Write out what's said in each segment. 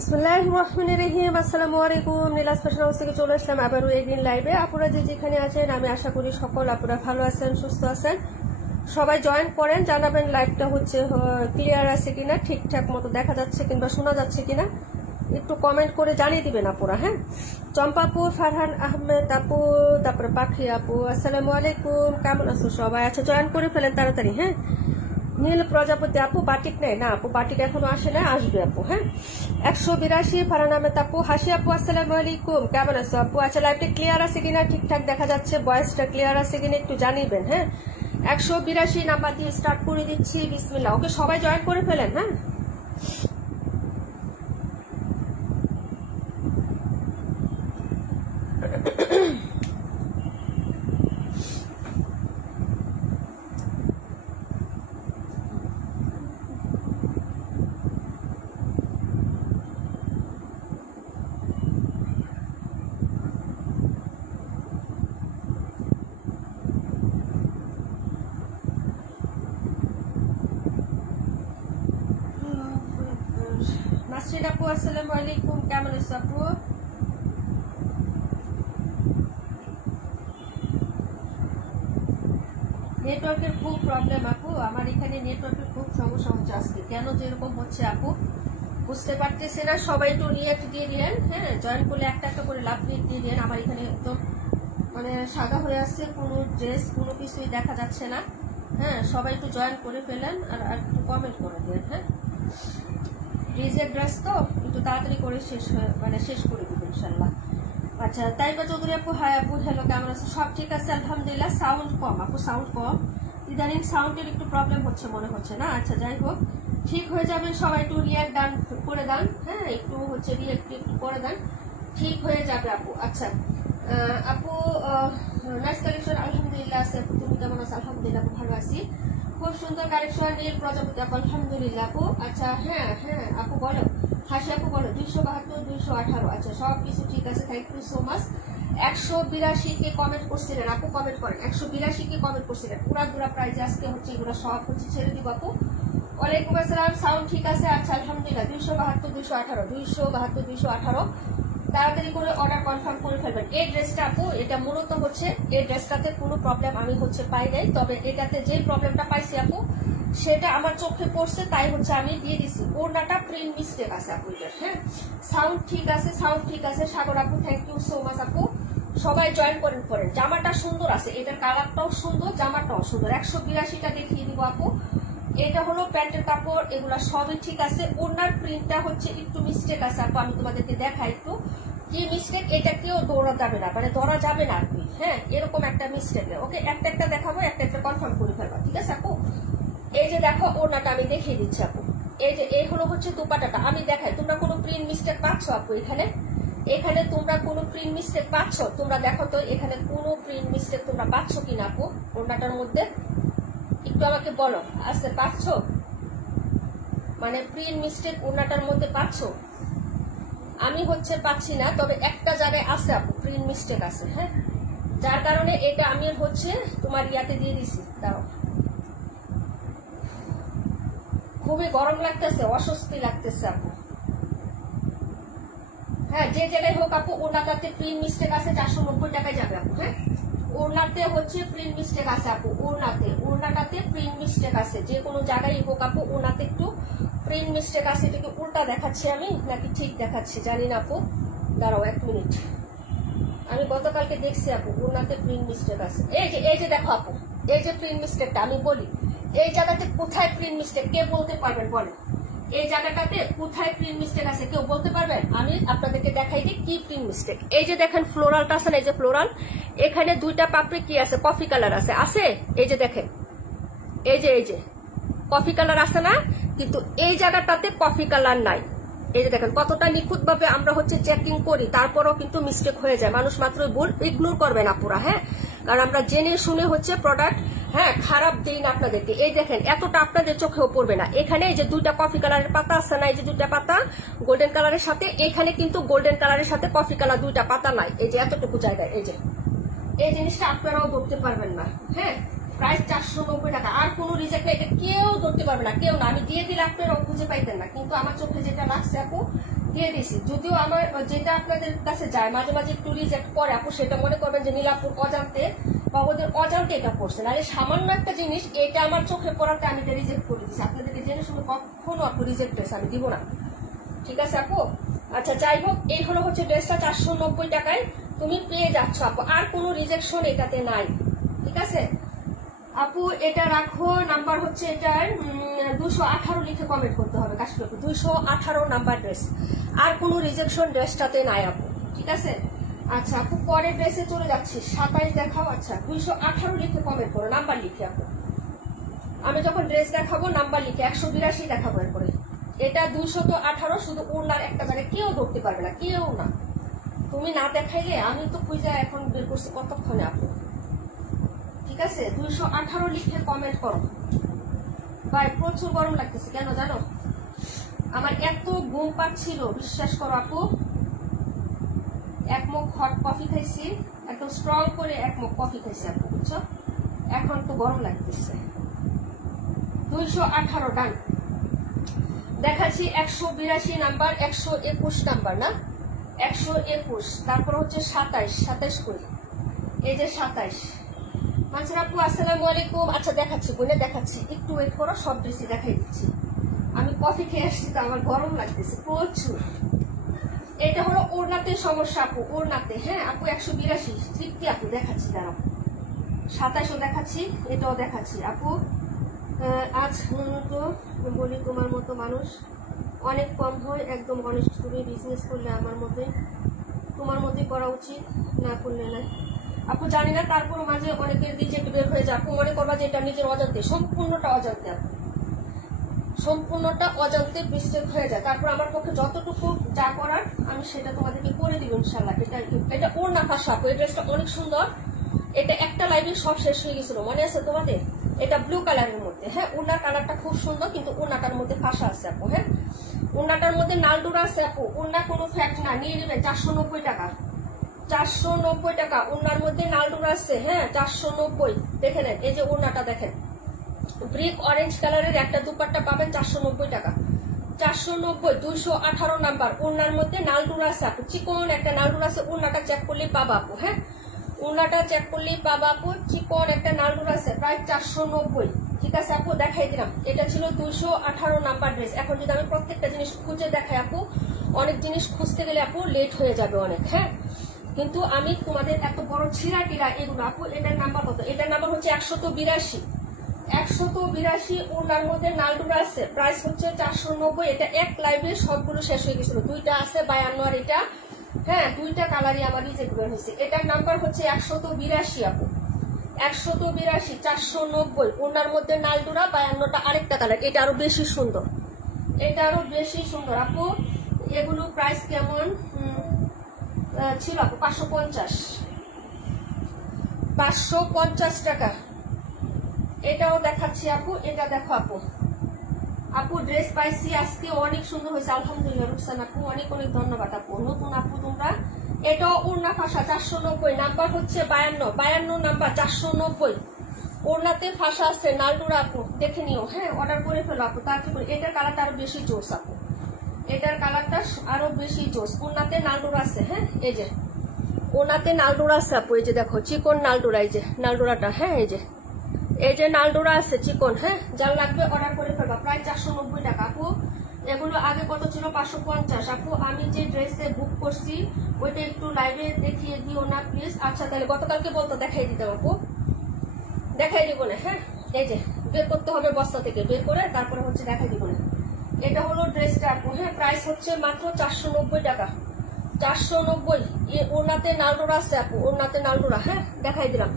বিসমিল্লাহির রহমানির রহিম। আসসালামু আলাইকুম। নীলাজ ফ্যাশন হাউস থেকে চলে আসলাম আবারও একদিন লাইভে। আপনারা যেখানে আছেন আমি আশা করি সকল আপনারা ভালো আছেন, সুস্থ আছেন। সবাই জয়েন করেন, জানাবেন লাইভটা হচ্ছে ক্লিয়ার আছে কিনা, ঠিকঠাক মতো দেখা যাচ্ছে কিংবা শোনা যাচ্ছে কিনা, একটু কমেন্ট করে জানিয়ে দিবেন আপুরা। হ্যাঁ, চম্পা আপু, ফারহান আহমেদ আপু, তারপরে পাখি আপু, আসসালামু আলাইকুম, কেমন আছো সবাই? আচ্ছা, জয়েন করে ফেলেন তাড়াতাড়ি। হ্যাঁ, নীল প্রজাপতি আপু, বাটিক নেই না আপু, বাটিক এখনো আসে না, আসবে আপু। হ্যাঁ, 182 ফারহান আহমেদ আপু, হাসি আপু, আসসালামু আলাইকুম, কেমন আছো আপু? আচ্ছা, লাইভটা ক্লিয়ার আছে কিনা, ঠিকঠাক দেখা যাচ্ছে, ভয়েসটা ক্লিয়ার আছে কিনা একটু জানিবেন। হ্যাঁ, 182 নাম্বার দিয়ে স্টার্ট করে দিচ্ছি। বিসমিল্লাহ। ওকে, সবাই জয়েন করে ফেলেন। হ্যাঁ, নাসরিন আপু, আসসালামু আলাইকুম, কেমন আছো আপু? নেটওয়ার্কের খুব প্রবলেম আপু, আমার এখানে নেটওয়ার্কের খুব সমস্যা হচ্ছে আজকে, কেন যেরকম হচ্ছে আপু বুঝতে পারতেছি না। সবাই একটু রিয়াক্ট দিয়ে দিলেন। হ্যাঁ, জয়েন করলে একটা একটা করে লাভ দিয়ে দিলেন। আমার এখানে একদম মানে সাদা হয়ে আসছে, কোনো ড্রেস কোনো কিছুই দেখা যাচ্ছে না। হ্যাঁ, সবাই একটু জয়েন করে ফেলেন আর একটু কমেন্ট করে দেন। হ্যাঁ, রিজের ড্রেস তো একটু তাড়াতাড়ি করে শেষ করে দিব ইনশাল্লাহ। আচ্ছা, তাইবা চৌধুরী আপু, হাই আপু, হ্যালো, কেমন আছে? সব ঠিক আছে আলহামদুলিল্লাহ। সাউন্ড কম আপু, সাউন্ড কম, ইদানিং সাউন্ডের একটু প্রবলেম হচ্ছে মনে হচ্ছে না। আচ্ছা, যাই হোক, ঠিক হয়ে যাবেন। সবাই একটু রিয়াক্ট দান করে দেন। হ্যাঁ, একটু হচ্ছে রিয়াক্ট একটু করে দেন, ঠিক হয়ে যাবে আপু। আচ্ছা আপু, নাইস কালেকশন আলহামদুলিল্লাহ আছে আপু, তুমি কেমন আছো? আলহামদুলিল্লাহ ভালো আছি, খুব সুন্দর কালেকশন। নীল প্রজাপতি আপু, আলহামদুলিল্লাহ আপু। আচ্ছা, হ্যাঁ হ্যাঁ আপু বলো, হাসি আপু বলো, 272 218। আচ্ছা, সব কিছু ঠিক আছে, থ্যাংক ইউ সো মাচ। 182 কে কমেন্ট করছিলেন আপু, কমেন্ট করেন। 182 কে কমেন্ট করছিলেন, পুরা দুরা প্রাইজে আজকে হচ্ছে এগুলো সব হচ্ছে ছেড়ে দিব আপু। ওয়ালাইকুম আসসালাম, সাউন্ড ঠিক আছে? আচ্ছা আলহামদুলিল্লাহ। 272 218 272 218, তাড়াতাড়ি করে অর্ডার কনফার্ম করে ফেলবেন। এই ড্রেসটা আপু, এটা মূলত হচ্ছে এই ড্রেসটাতে কোনো প্রবলেম আমি হচ্ছে পাই নাই, তবে এটাতে যে প্রবলেমটা পাইছি আপু সেটা আমার চোখে পড়ছে, তাই হচ্ছে আমি দিয়ে দিছি। ওড়নাটা প্রিন্ট মিস্টেক আছে আপু। হ্যাঁ, সাউন্ড ঠিক আছে, সাউন্ড ঠিক আছে। সাগর আপু, থ্যাংক ইউ সো মাচ আপু। সবাই জয়েন করেন। জামাটা সুন্দর আছে, এটার কালারটাও সুন্দর, জামাটাও সুন্দর। 182টা দেখিয়ে দিব আপু। এটা হলো প্যান্টের কাপড়, এগুলা সবই ঠিক আছে। ওনার প্রিন্টটা হচ্ছে একটু মিস্টেক আছে আপু, আমি তোমাদেরকে দেখাই একটু কি মিস্টেক। এটা কেউ ধরা যাবে না, মানে ধরা যাবে না আপনি। হ্যাঁ, এরকম একটা মিস্টেক। ওকে, একটা একটা দেখাবো, একটা একটা কনফার্ম করে ফেলবা, ঠিক আছে আপু? এই যে দেখো, ওনাটা আমি দেখিয়ে দিচ্ছি আপু। এই যে এই হলো হচ্ছে দুপাটাটা, আমি দেখাই। তোমরা কোনো প্রিন্ট মিস্টেক পাচ্ছ আপু? এখানে তোমরা কোনো প্রিন্ট মিস্টেক পাচ্ছ? তোমরা দেখো তো এখানে কোনো প্রিন্ট মিস্টেক তোমরা পাচ্ছ কিনা আপু ওনাটার মধ্যে, একটু আমাকে বলো। আচ্ছা, পাচ্ছ? মানে প্রিন্ট মিস্টেক ওনাটার মধ্যে পাচ্ছ? আমি হচ্ছে পাচ্ছি না, তবে একটা জায়গায় আছে আপু, প্রিন্ট মিস্টেক আছে। হ্যাঁ, যার কারণে এটা আমি হচ্ছে তোমার ইয়াতে দিয়ে দিছি। দাও, খুবই গরম লাগতেছে, অস্বস্তি লাগতেছে আপু। হ্যাঁ, যে জায়গায় হোক আপু, ওনাটাতে প্রিন্ট মিস্টেক আছে, 490 টাকায় যাবে আপু। হ্যাঁ, ওড়নাতে হচ্ছে প্রিন্ট মিস্টেক আছে আপু, ওড়নাটাতে প্রিন্ট মিস্টেক আছে, যে কোনো জায়গায় হোক আপু, ওড়নাতে একটু প্রিন্ট মিস্টেক আছে। এটাকে উল্টা দেখাচ্ছি আমি নাকি ঠিক দেখাচ্ছি জানি না আপু, দাঁড়াও 1 মিনিট। আমি গতকালকে দেখছি আপু, ওড়নাতে প্রিন্ট মিস্টেক আছে। এই যে দেখো আপু, এই যে প্রিন্ট মিস্টেকটা, আমি বলি এই জায়গাতে কোথায় প্রিন্ট মিস্টেক, কে বলতে পারবেন বলেন? এই জায়গাটাতে কোথায় প্রিন্ট মিস্টেক আছে কেউ বলতে পারবেন? আমি আপনাদেরকে দেখাই দিই কি প্রিন্ট মিস্টেক। এই যে দেখেন ফ্লোরালটা আছে না, এই যে ফ্লোরাল, এখানে দুইটা পাপড়ি কি আছে, কফি কালার আছে। এই যে দেখেন, এই যে কফি কালার আছে না, কিন্তু এই জায়গাটাতে কফি কালার নাই। এই যে দেখেন কতটা নিখুঁত ভাবে আমরা হচ্ছে চেকিং করি, তারপরও কিন্তু মিস্টেক হয়ে যায়। মানুষ মাত্র ভুল, ইগনোর করবেন আপুরা। হ্যাঁ, কারণ আমরা জেনে শুনে হচ্ছে প্রোডাক্ট খারাপ দিই না আপনাদেরকে। এই দেখেন, এতটা আপনাদের চোখেও পড়বে না। এখানে এই যে দুইটা কফি কালারের পাতা আছে না, এই যে দুইটা পাতা গোল্ডেন কালারের সাথে, এখানে কিন্তু গোল্ডেন কালারের সাথে কফি কালার দুইটা পাতা নাই। এই যে এতটুকু জায়গায়, এই জিনিসটা আপনারাও ধরতে পারবেন না। হ্যাঁ, প্রাইস 490 টাকা। আর কোনো রিজেক্ট নেই, এটা কেউ ধরতে পারবে না, কেউ না। আমি দিয়ে দিলে আপনারাও খুঁজে পাইতেন না, কিন্তু আমার চোখে যেটা লাগছে আপু, দিয়ে দিছি। যদিও আমার যেটা আপনাদের কাছে যায় মাঝে মাঝে একটু রিজেক্ট করে আপু, সেটা মনে করবেন যে নীলাপুর অজান্তে বা ওদের অজান্তে এটা পড়ছে, নাহলে সামান্য একটা জিনিস এটা আমার চোখে পড়াতে আমি এটা রিজেক্ট করে দিচ্ছি। আপনাদেরকে জেনে শুনে কখনো আপু রিজেক্ট ড্রেস আমি দিব না, ঠিক আছে আপু। আচ্ছা যাই হোক, এই হলো হচ্ছে ড্রেসটা 490 টাকায় তুমি পেয়ে যাচ্ছ আপু, আর কোনো রিজেকশন এটাতে নাই, ঠিক আছে আপু। এটা রাখো, নাম্বার হচ্ছে এটার 218 লিখে কমেন্ট করতে হবে কাশ্মীর আপু, 218 নাম্বার ড্রেস, আর কোনো রিজেকশন ড্রেসটাতে নাই আপু, ঠিক আছে। আচ্ছা আপু পরের ড্রেসে চলে যাচ্ছি, 27 দেখাও। আচ্ছা 218 লিখে কমেন্ট করো, নাম্বার লিখে আপু। আমি যখন ড্রেস দেখাবো নাম্বার লিখে 182 দেখাবো এরপরে। এটা 218, শুধু ওনার একটা জায়গায় কেউ ধরতে পারবে না, কেউ না। তুমি না দেখাইলে আমি তো খুঁজে এখন বের করছি কতক্ষণে আপু, ঠিক আছে। 218 লিখে কমেন্ট করো ভাই। প্রচুর গরম লাগতেছে, কেন জানো? আমার এত ঘুম পাচ্ছিল, বিশ্বাস করো আপু। এক মগ হট কফি খাইছি, একদম স্ট্রং করে এক মগ কফি খাইছি আপু, বুঝছো? এখন তো গরম লাগতেছে। 218 ডান। দেখাচ্ছি 182 নাম্বার, 121 নাম্বার না, 121, তারপর হচ্ছে 27 করি, এই যে 27। মানসুর আপু আসসালামু আলাইকুম। আচ্ছা দেখাচ্ছি বলে দেখাচ্ছি, একটু ওয়েট করো, সব ড্রেসই দেখাই দিচ্ছি। আমি কফি খেয়ে আসছি তো আমার গরম লাগতেছে প্রচুর। এটা হলো ওড়নাতে সমস্যা আপু, ওড়নাতে, হ্যাঁ আপু 182 তৃপ্তি আপু। দেখাচ্ছি দাঁড়াও, 27ও দেখাচ্ছি, এটাও দেখাচ্ছি আপু। আজ তো বলি তোমার মতো মানুষ অনেক কম হয়, একদম অনেস্ট। তুমি বিজনেস করলে আমার মতে তোমার মতোই করা উচিত, না করলে না আপু। জানি না, তারপর মাঝে অনেকের রিজেক্ট বের হয়ে যায় আপু, মনে করবা যে এটা নিজের অজান্তে, সম্পূর্ণটা অজান্তে আপু, সম্পূর্ণটা অজান্তে মিস্টেক হয়ে যায়। তারপর আমার পক্ষে যতটুকু যা করার আমি সেটা তোমাদেরকে করে দিব ইনশাল্লাহ। এটা ওড়না পাশা আপু, এই ড্রেসটা অনেক সুন্দর। এটা একটা লাইভে সব শেষ হয়ে গেছিল, মনে আছে তোমাদের? এটা ব্লু কালারের মধ্যে, হ্যাঁ ওড়নার কালারটা খুব সুন্দর, কিন্তু ওড়নাটার মধ্যে ফাঁসা আছে আপু, হ্যাঁ ওড়নাটার মধ্যে নালডুরা আছে আপু। ওড়না কোনো ফ্যাক্ট না, নিয়ে নেবেন 490 টাকা, 490 টাকা। ওড়নার মধ্যে নালডুরা আছে, হ্যাঁ 490। দেখে নেন, এই যে ওড়নাটা দেখেন, ব্রিক অরেঞ্জ কালারের একটা দুপাট্টা পাবেন 490 টাকা, 490। 218 নাম্বার, ওড়নার মধ্যে নালডুরা আছে আপু, চিকন একটা নালডুরা আছে। ওড়নাটা চেক করলেই পাবা আপু, হ্যাঁ ওড়নাটা চেক করলেই পাবা আপু, চিকন একটা নালডুরা আছে, প্রায় 490, ঠিক আছে আপু। দেখাই দিলাম, এটা ছিল 218 নাম্বার ড্রেস। এখন যদি আমি প্রত্যেকটা জিনিস খুঁজে দেখাই আপু, অনেক জিনিস খুঁজতে গেলে আপু লেট হয়ে যাবে অনেক, হ্যাঁ কিন্তু আমি তোমাদের এত বড় ছিঁড়া টিরা এগুলো আপু। এটার নাম্বার কত? এটার নাম্বার হচ্ছে 182, 182। ওনার মধ্যে নালডুরা আছে, প্রাইস হচ্ছে 490। এটা এক লাইভে সবগুলো শেষ হয়ে গেছিল, দুইটা আছে 52 আর এটা, হ্যাঁ দুইটা কালারই আমার রিজেক্ট বের হয়েছে। এটার নাম্বার হচ্ছে 182 আপু, 182, 490। ওনার মধ্যে নালডুরা, 52টা আরেকটা কালার, এটা আরো বেশি সুন্দর, এটা আরো বেশি সুন্দর আপু। এগুলো প্রাইস কেমন ছিল আপু? 550 টাকা। এটাও দেখাচ্ছি আপু, এটা দেখো আপু। আপু ড্রেস পাইছি আজকে, অনেক সুন্দর হয়েছে আলহামদুলিল্লাহ। রুকসান আপু অনেক অনেক ধন্যবাদ আপু, নতুন আপু তোমরা। এটাও ওড়না ফাঁসা, 490, নাম্বার হচ্ছে 52 নাম্বার, 490। ওড়নাতে ফাঁসা আছে নালডুরা আপু, দেখে নিও, হ্যাঁ অর্ডার করে ফেলো আপু তাড়াতাড়ি। এটার কালারটা আরো বেশি জোস আপু, এটার কালারটা আরো বেশি জোস। ওড়নাতে নালডুরা আছে, হ্যাঁ এই যে ওড়নাতে নালডুরা আছে আপু, এই যে দেখো চিকন নালডুরা, এই যে নালডুরাটা, হ্যাঁ এই যে নালডুরা আছে চিকন, হ্যাঁ যার লাগবে অর্ডার করে ফেলবা। প্রায় 490 টাকা আপু। এগুলো আগে কত ছিল? 550 আপু। আমি যে ড্রেসে বুক করছি ওইটা একটু লাইভে দেখিয়ে দিও না প্লিজ। আচ্ছা তাহলে গতকালকে বলতো দেখাই দিতাম আপু, দেখাই দিব না, হ্যাঁ এই যে বের করতে হবে বস্তা থেকে, বের করে তারপরে হচ্ছে দেখাই দিব না। এটা হলো ড্রেসটা আপু, হ্যাঁ প্রাইস হচ্ছে মাত্র 490 টাকা, 490। ওড়নাতে নালডোরা আছে আপু, ওড়নাতে নালডোরা, হ্যাঁ দেখাই দিলাম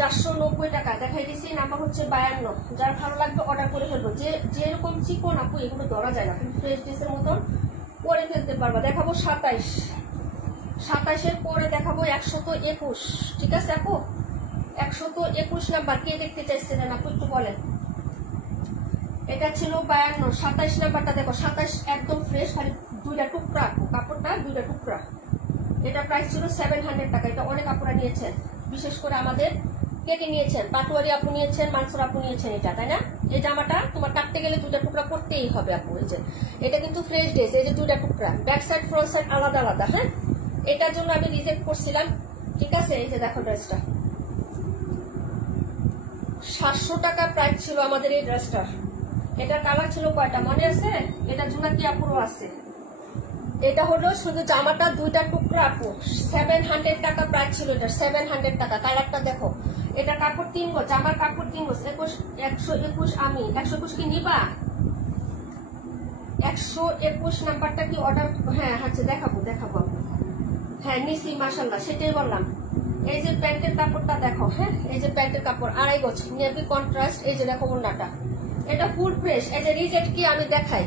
490 টাকা দেখাই দিচ্ছি। নাম্বার হচ্ছে 52, যার ভালো লাগবে অর্ডার করে ফেলবো। যেরকম চিকন আপু এগুলো ধরা যায় না, কিন্তু ফ্রেশ ড্রেসের মতন পরে ফেলতে পারবা। দেখাবো 27, 27-এর পরে দেখাবো 121, ঠিক আছে আপু 121 নাম্বার। কে দেখতে চাইছিলেন আপু একটু বলেন। এটা ছিল 52, 27 নাম্বারটা দেখো, 27 একদম ফ্রেশ, খালি দুইটা টুকরা আপু, কাপড়টা দুইটা টুকরা। এটা প্রাইস ছিল 700 টাকা। এটা অনেক আপুরা নিয়েছেন, বিশেষ করে আমাদের কে কে নিয়েছেন? পাটোয়ারি আপু নিয়েছেন, মানসুর আপু নিয়েছেন এটা, তাই না? এই জামাটা তোমার কাটতে গেলে 2টা টুকরা করতেই হবে আপু। এই যে এটা কিন্তু ফ্রেশ ড্রেস, এই যে 2টা টুকরা, ব্যাক সাইড ফ্রন্ট সাইড আলাদা আলাদা। হ্যাঁ, এটার জন্য আমি রিজেক্ট করছিলাম, ঠিক আছে? এই যে দেখো ড্রেসটা 700 টাকা প্রাইস ছিল আমাদের এই ড্রেসটার। এটার কালার ছিল কয়টা মনে আছে? এটার জন্য কি আপুরও আছে। এটা হলো শুধু জামাটা 2টা টুকরা আপু, 700 টাকা প্রাইস ছিল এটা, 700 টাকা। কালারটা দেখো, এটা কাপড় 3 গজ, জামার কাপড় 3 গজ, 121 আমি 121 কি নিবা? 121 নাম্বারটা কি অর্ডার? হ্যাঁ আচ্ছা দেখাবো হ্যাঁ নিছি মাশাআল্লাহ, সেটাই বললাম। এই যে প্যান্টের কাপড়টা দেখো, হ্যাঁ এই যে প্যান্টের কাপড় 2.5 গজ নেভি কন্ট্রাস্ট। এই যে দেখো ওড়নাটা, এটা ফুল ফ্রেশ। এই যে রিজেক্ট কি আমি দেখাই,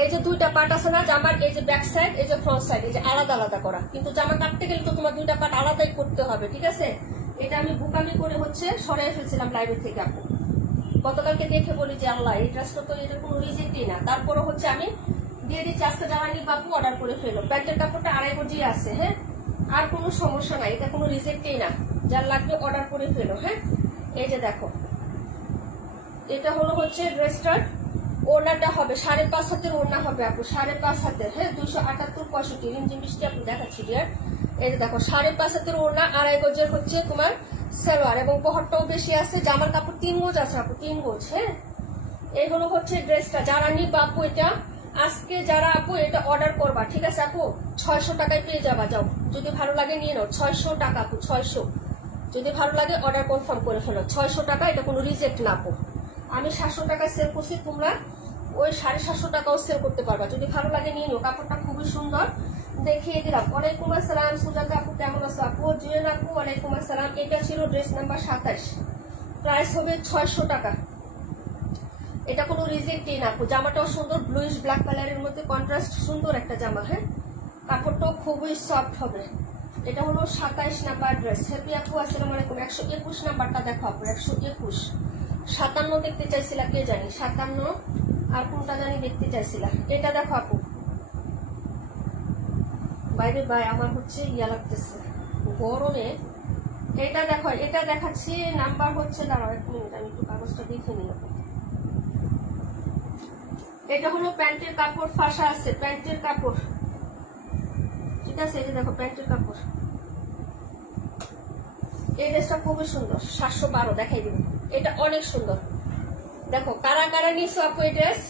এই যে 2টা পার্ট আছে না জামার, এই যে ব্যাক সাইড, এই যে ফ্রন্ট সাইড, এই যে আলাদা আলাদা করা। কিন্তু জামা কাটতে গেলে তো তোমার 2টা পার্ট আলাদাই করতে হবে, ঠিক আছে? এটা আমি বুকামি করে সরাই ফেলছিলাম লাইব্রেরি থেকে আপু। গতকালকে দেখে বলি যে আল্লাহ এই ড্রেসটা তো এটা কোনো রিজেক্টই না। তারপরে আমি দিয়ে দিচ্ছি, আজকে যারা নিয়ে বাপু অর্ডার করে ফেলো। প্যান্টের কাপড়টা 2.5 গজই আছে, হ্যাঁ আর কোনো সমস্যা নাই, এটা কোনো রিজেক্টই না। যার লাগবে অর্ডার করে ফেলো। হ্যাঁ এই যে দেখো, এটা হলো ড্রেসটার ওড়নাটা হবে 5.5 হাতের ওড়না হবে আপু, 5.5 হাতের। হ্যাঁ 278-65 রিমঝিম বৃষ্টি আপু দেখাচ্ছি ডিয়ার। এই যে দেখো 5.5 হাতের ওড়না, 2.5 গজের তোমার সালোয়ার, এবং বহরটাও বেশি আছে। জামার কাপড় 3 গজ আছে আপু, 3 গজ। হ্যাঁ এই হলো ড্রেসটা। যারা নিবা আপু এটা আজকে, যারা আপু এটা অর্ডার করবা, ঠিক আছে আপু 600 টাকায় পেয়ে যাবা। যাও, যদি ভালো লাগে নিয়ে নাও। 600 টাকা আপু, 600। যদি ভালো লাগে অর্ডার কনফার্ম করে ফেলো। 600 টাকা, এটা কোনো রিজেক্ট না আপু। আমি 700 টাকায় সেল করছি, তোমরা ওই 750 টাকাও সেল করতে পারবা। যদি ভালো লাগে নিয়ে নিও, কাপড়টা খুবই সুন্দর, দেখিয়ে দিলাম। ওয়ালাইকুম আসসালাম সুজাতা আপু, কেমন আছো আপু? জুয়েল আপু ওয়ালাইকুম আসসালাম। এটা ছিল ড্রেস নাম্বার 27, প্রাইস হবে 600 টাকা। এটা কোনো রিজেক্টই না আপু। জামাটাও সুন্দর, ব্লুইশ ব্ল্যাক কালারের মধ্যে কন্ট্রাস্ট, সুন্দর একটা জামা। হ্যাঁ কাপড়টাও খুবই সফট হবে। এটা হলো 27 নাম্বার ড্রেস। হ্যাপি আপু আসসালামু আলাইকুম। 121 নাম্বারটা দেখো আপু, 121। 57 দেখতে চাইছিলা কে জানি, 57 আর কোনটা জানি দেখতে চাইছিলা। এটা দেখো আপু, বাইরে ভাই আমার ইয়া লাগতেছে গরমে। এটা দেখো, এটা দেখাচ্ছি নাম্বার দাঁড়াও 1 মিনিট, আমি একটু কাগজটা দেখে নিই। এটা হলো প্যান্টের কাপড়, ফাঁসা আছে প্যান্টের কাপড়, ঠিক আছে? এই যে দেখো প্যান্টের কাপড়। এই ড্রেসটা খুবই সুন্দর, 712 দেখাই দিব। এটা অনেক সুন্দর, দেখো কারা কারা নিছো আপু এই ড্রেস।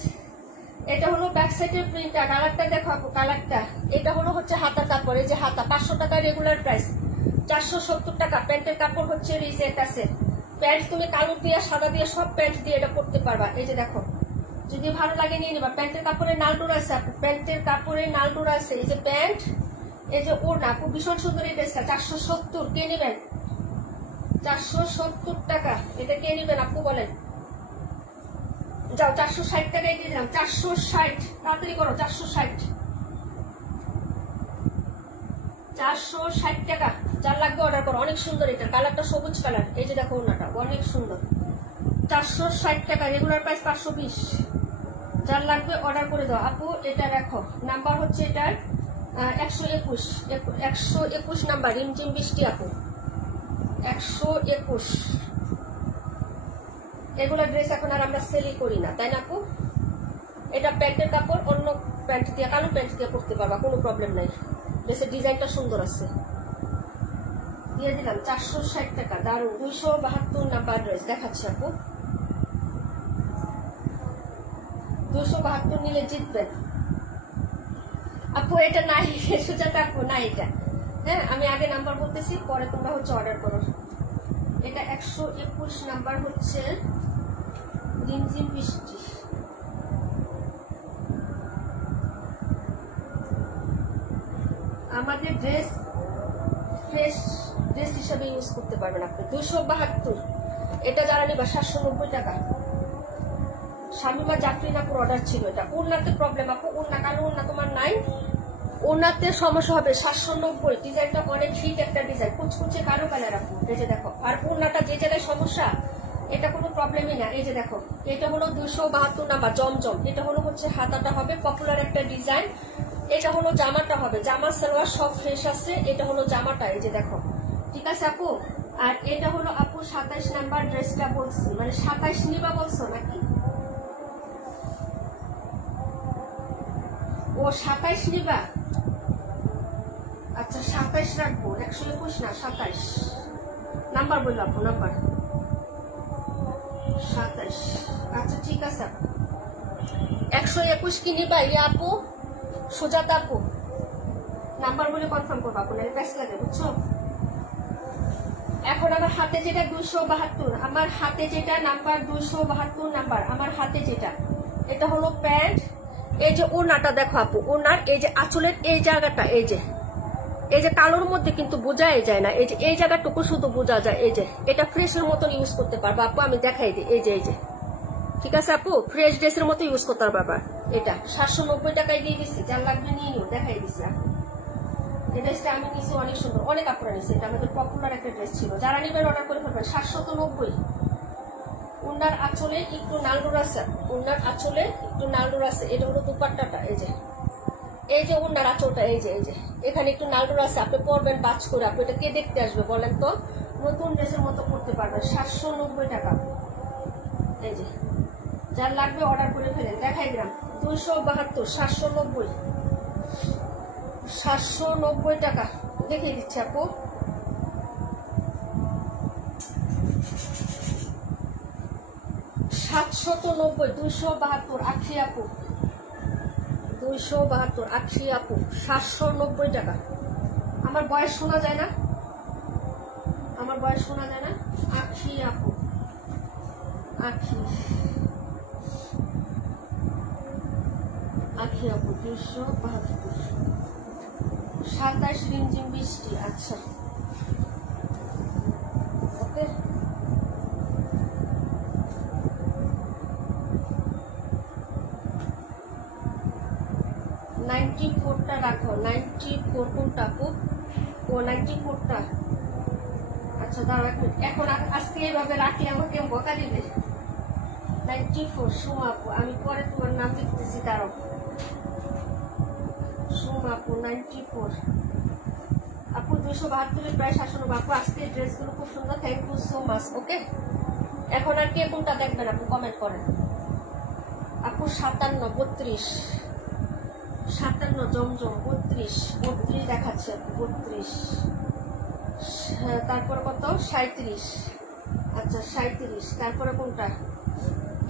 এটা হলো ব্যাক সাইডের প্রিন্টটা, কালারটা দেখো আপু কালারটা। এটা হলো হাতা কাপড়, এই যে হাতা 500 টাকা রেগুলার প্রাইস, 470 টাকা। প্যান্টের কাপড় রিজেক্ট আছে। প্যান্ট তুমি কালো দিয়ে সাদা দিয়ে সব প্যান্ট দিয়ে এটা পরতে পারবা। এই যে দেখো, যদি ভালো লাগে নিয়ে নিবা। প্যান্টের কাপড়ে নালডোর আছে আপু, প্যান্টের কাপড়ে নালডোর আছে। এই যে প্যান্ট, এই যে ওড়না আপু, ভীষণ সুন্দর এই ড্রেসটা। 470, কে নেবেন? 470 টাকা। এটা কে নেবেন আপু বলেন? যাও 460 টাকায় দিয়ে দিলাম। 460, তাড়াতাড়ি করো। 460 টাকা। যার লাগবে অর্ডার করো। অনেক সুন্দর, এটা কালারটা সবুজ কালার। এই যে দেখো ওড়নাটা অনেক সুন্দর। 460 টাকা, রেগুলার প্রাইস 520। যার লাগবে অর্ডার করে দাও আপু। এটা দেখো নাম্বার এটার 121 নাম্বার, রিমঝিম বৃষ্টি আপু, 121। এগুলো ড্রেস এখন আর আমরা সেলই করি না, তাই না আপু? এটা প্যান্টের কাপড়, অন্য প্যান্ট দিয়ে, কালো প্যান্ট দিয়ে পরতে পারবা, কোনো প্রবলেম নাই। ড্রেসের ডিজাইনটা সুন্দর আছে, দিয়ে দিলাম 460 টাকা। দারুন, 272 নাম্বার ড্রেস দেখাচ্ছি আপু। 272 নিলে জিতবেন আপু। এটা নাই সুজাতা আপু, না এটা। হ্যাঁ আমি আগে নাম্বার বলতেছি, পরে তোমরা অর্ডার করো। এটা 121 নাম্বার রিমঝিম বৃষ্টি। আমাদের ড্রেস ফ্রেশ ড্রেস হিসাবে ইউজ করতে পারবেন আপনি। 272, এটা যারা নিবা 790 টাকা। শামিমা জাফরিন আপুর অর্ডার ছিল এটা। ওড়নাতে প্রবলেম আপু, ওড়না কালো ওড়না তোমার নাই, ওড়নাতে সমস্যা হবে। 790, ডিজাইনটা অনেক হিট একটা ডিজাইন, কুচকুচে কালো কালার আপু। এই যে দেখো, আর ওড়নাটা যে জায়গায় সমস্যা এটা কোনো প্রবলেমই না। এই যে দেখো, এটা হলো 272 নাম্বার জমজম। এটা হলো হাতাটা হবে পপুলার একটা ডিজাইন। এটা হলো জামাটা হবে, জামা সালোয়ার সব ফ্রেশ আছে। এটা হলো জামাটা, এই যে দেখো, ঠিক আছে আপু। আর এটা হলো আপু 27 নাম্বার ড্রেসটা বলছি, মানে 27 নিবা বলছো নাকি? ও 27 নিবা, আচ্ছা 27 রাখবো, 121 না 27 নাম্বার বললো আপু, নাম্বার 27। আচ্ছা ঠিক আছে, 121 কি নিবা ইয়া আপু? সুজাতা আপু নাম্বার বলে কনফার্ম করবো আপু, নাহলে প্যাস লাগে বুঝছো। এখন আমার হাতে যেটা 272, আমার হাতে যেটা নাম্বার 272 নাম্বার, আমার হাতে যেটা, এটা হলো প্যান্ট। এই যে ওনাটা দেখো আপু, ওনার এই যে আঁচলের এই জায়গাটা, এই যে কালোর মধ্যে কিন্তু বোঝাই যায় না, এই যে এই জায়গাটুকু শুধু বোঝা যায়। এই যে এটা ফ্রেশের মতন ইউজ করতে পারবো আপু, আমি দেখাই দিই। এই যে ঠিক আছে আপু, ফ্রেশ ড্রেসের মতো ইউজ করতে পারবা। এটা 790 টাকায় দিয়ে দিচ্ছি, যার লাগবে নিয়ে নিও, দেখাই দিচ্ছি আপু। এই ড্রেসটা আমি নিচ্ছি, অনেক সুন্দর, অনেক আপনারা নিচ্ছি, এটা আমাদের পপুলার একটা ড্রেস ছিল, যারা নিবেন অর্ডার করে ফেলবেন। 790। উন্নার আঁচলে একটু নালডোর আছে, উন্নার আঁচলে একটু নালডোর আছে। এটা হলো দুপাট্টাটা, এই যে উন্নার আঁচলটা, এই যে এখানে একটু নালডোর আছে। আপনি পরবেন বাজ করে, আপনি এটা কে দেখতে আসবে বলেন তো? নতুন ড্রেসের মতো করতে পারবেন। 790 টাকা। এই যে যার লাগবে অর্ডার করে ফেলেন, দেখাই দিলাম। 272, 790, 790 টাকা দেখিয়ে দিচ্ছি আপু। $790, 272 আখি আপু, 272 আখি আপু, 790 টাকা। আমার বয়স শোনা যায় না? আমার বয়স শোনা যায় না? আখি আপু, আখি আপু 272। 27 রিমঝিম বৃষ্টি, আচ্ছা ওকে। 94টা রাখো, 94 কোনটা আপু? ও 94টা, আচ্ছা দাঁড়া এখন আজকে এইভাবে রাখলে আমাকে বকা দিবে। 94 সুমা আপু, আমি পরে তোমার নাম লিখতেছি, দাঁড়াও। সুমা আপু 94 আপু, 272 প্রায় 790 আপু। আজকে ড্রেসগুলো খুব সুন্দর, থ্যাংক ইউ সো মাচ। ওকে, এখন আর কে কোনটা দেখবেন আপু কমেন্ট করেন আপু। 57, 32, 57 জমজম, 32 দেখাচ্ছে আপু, 32। তারপর কত? 37, আচ্ছা 37। তারপরে কোনটা?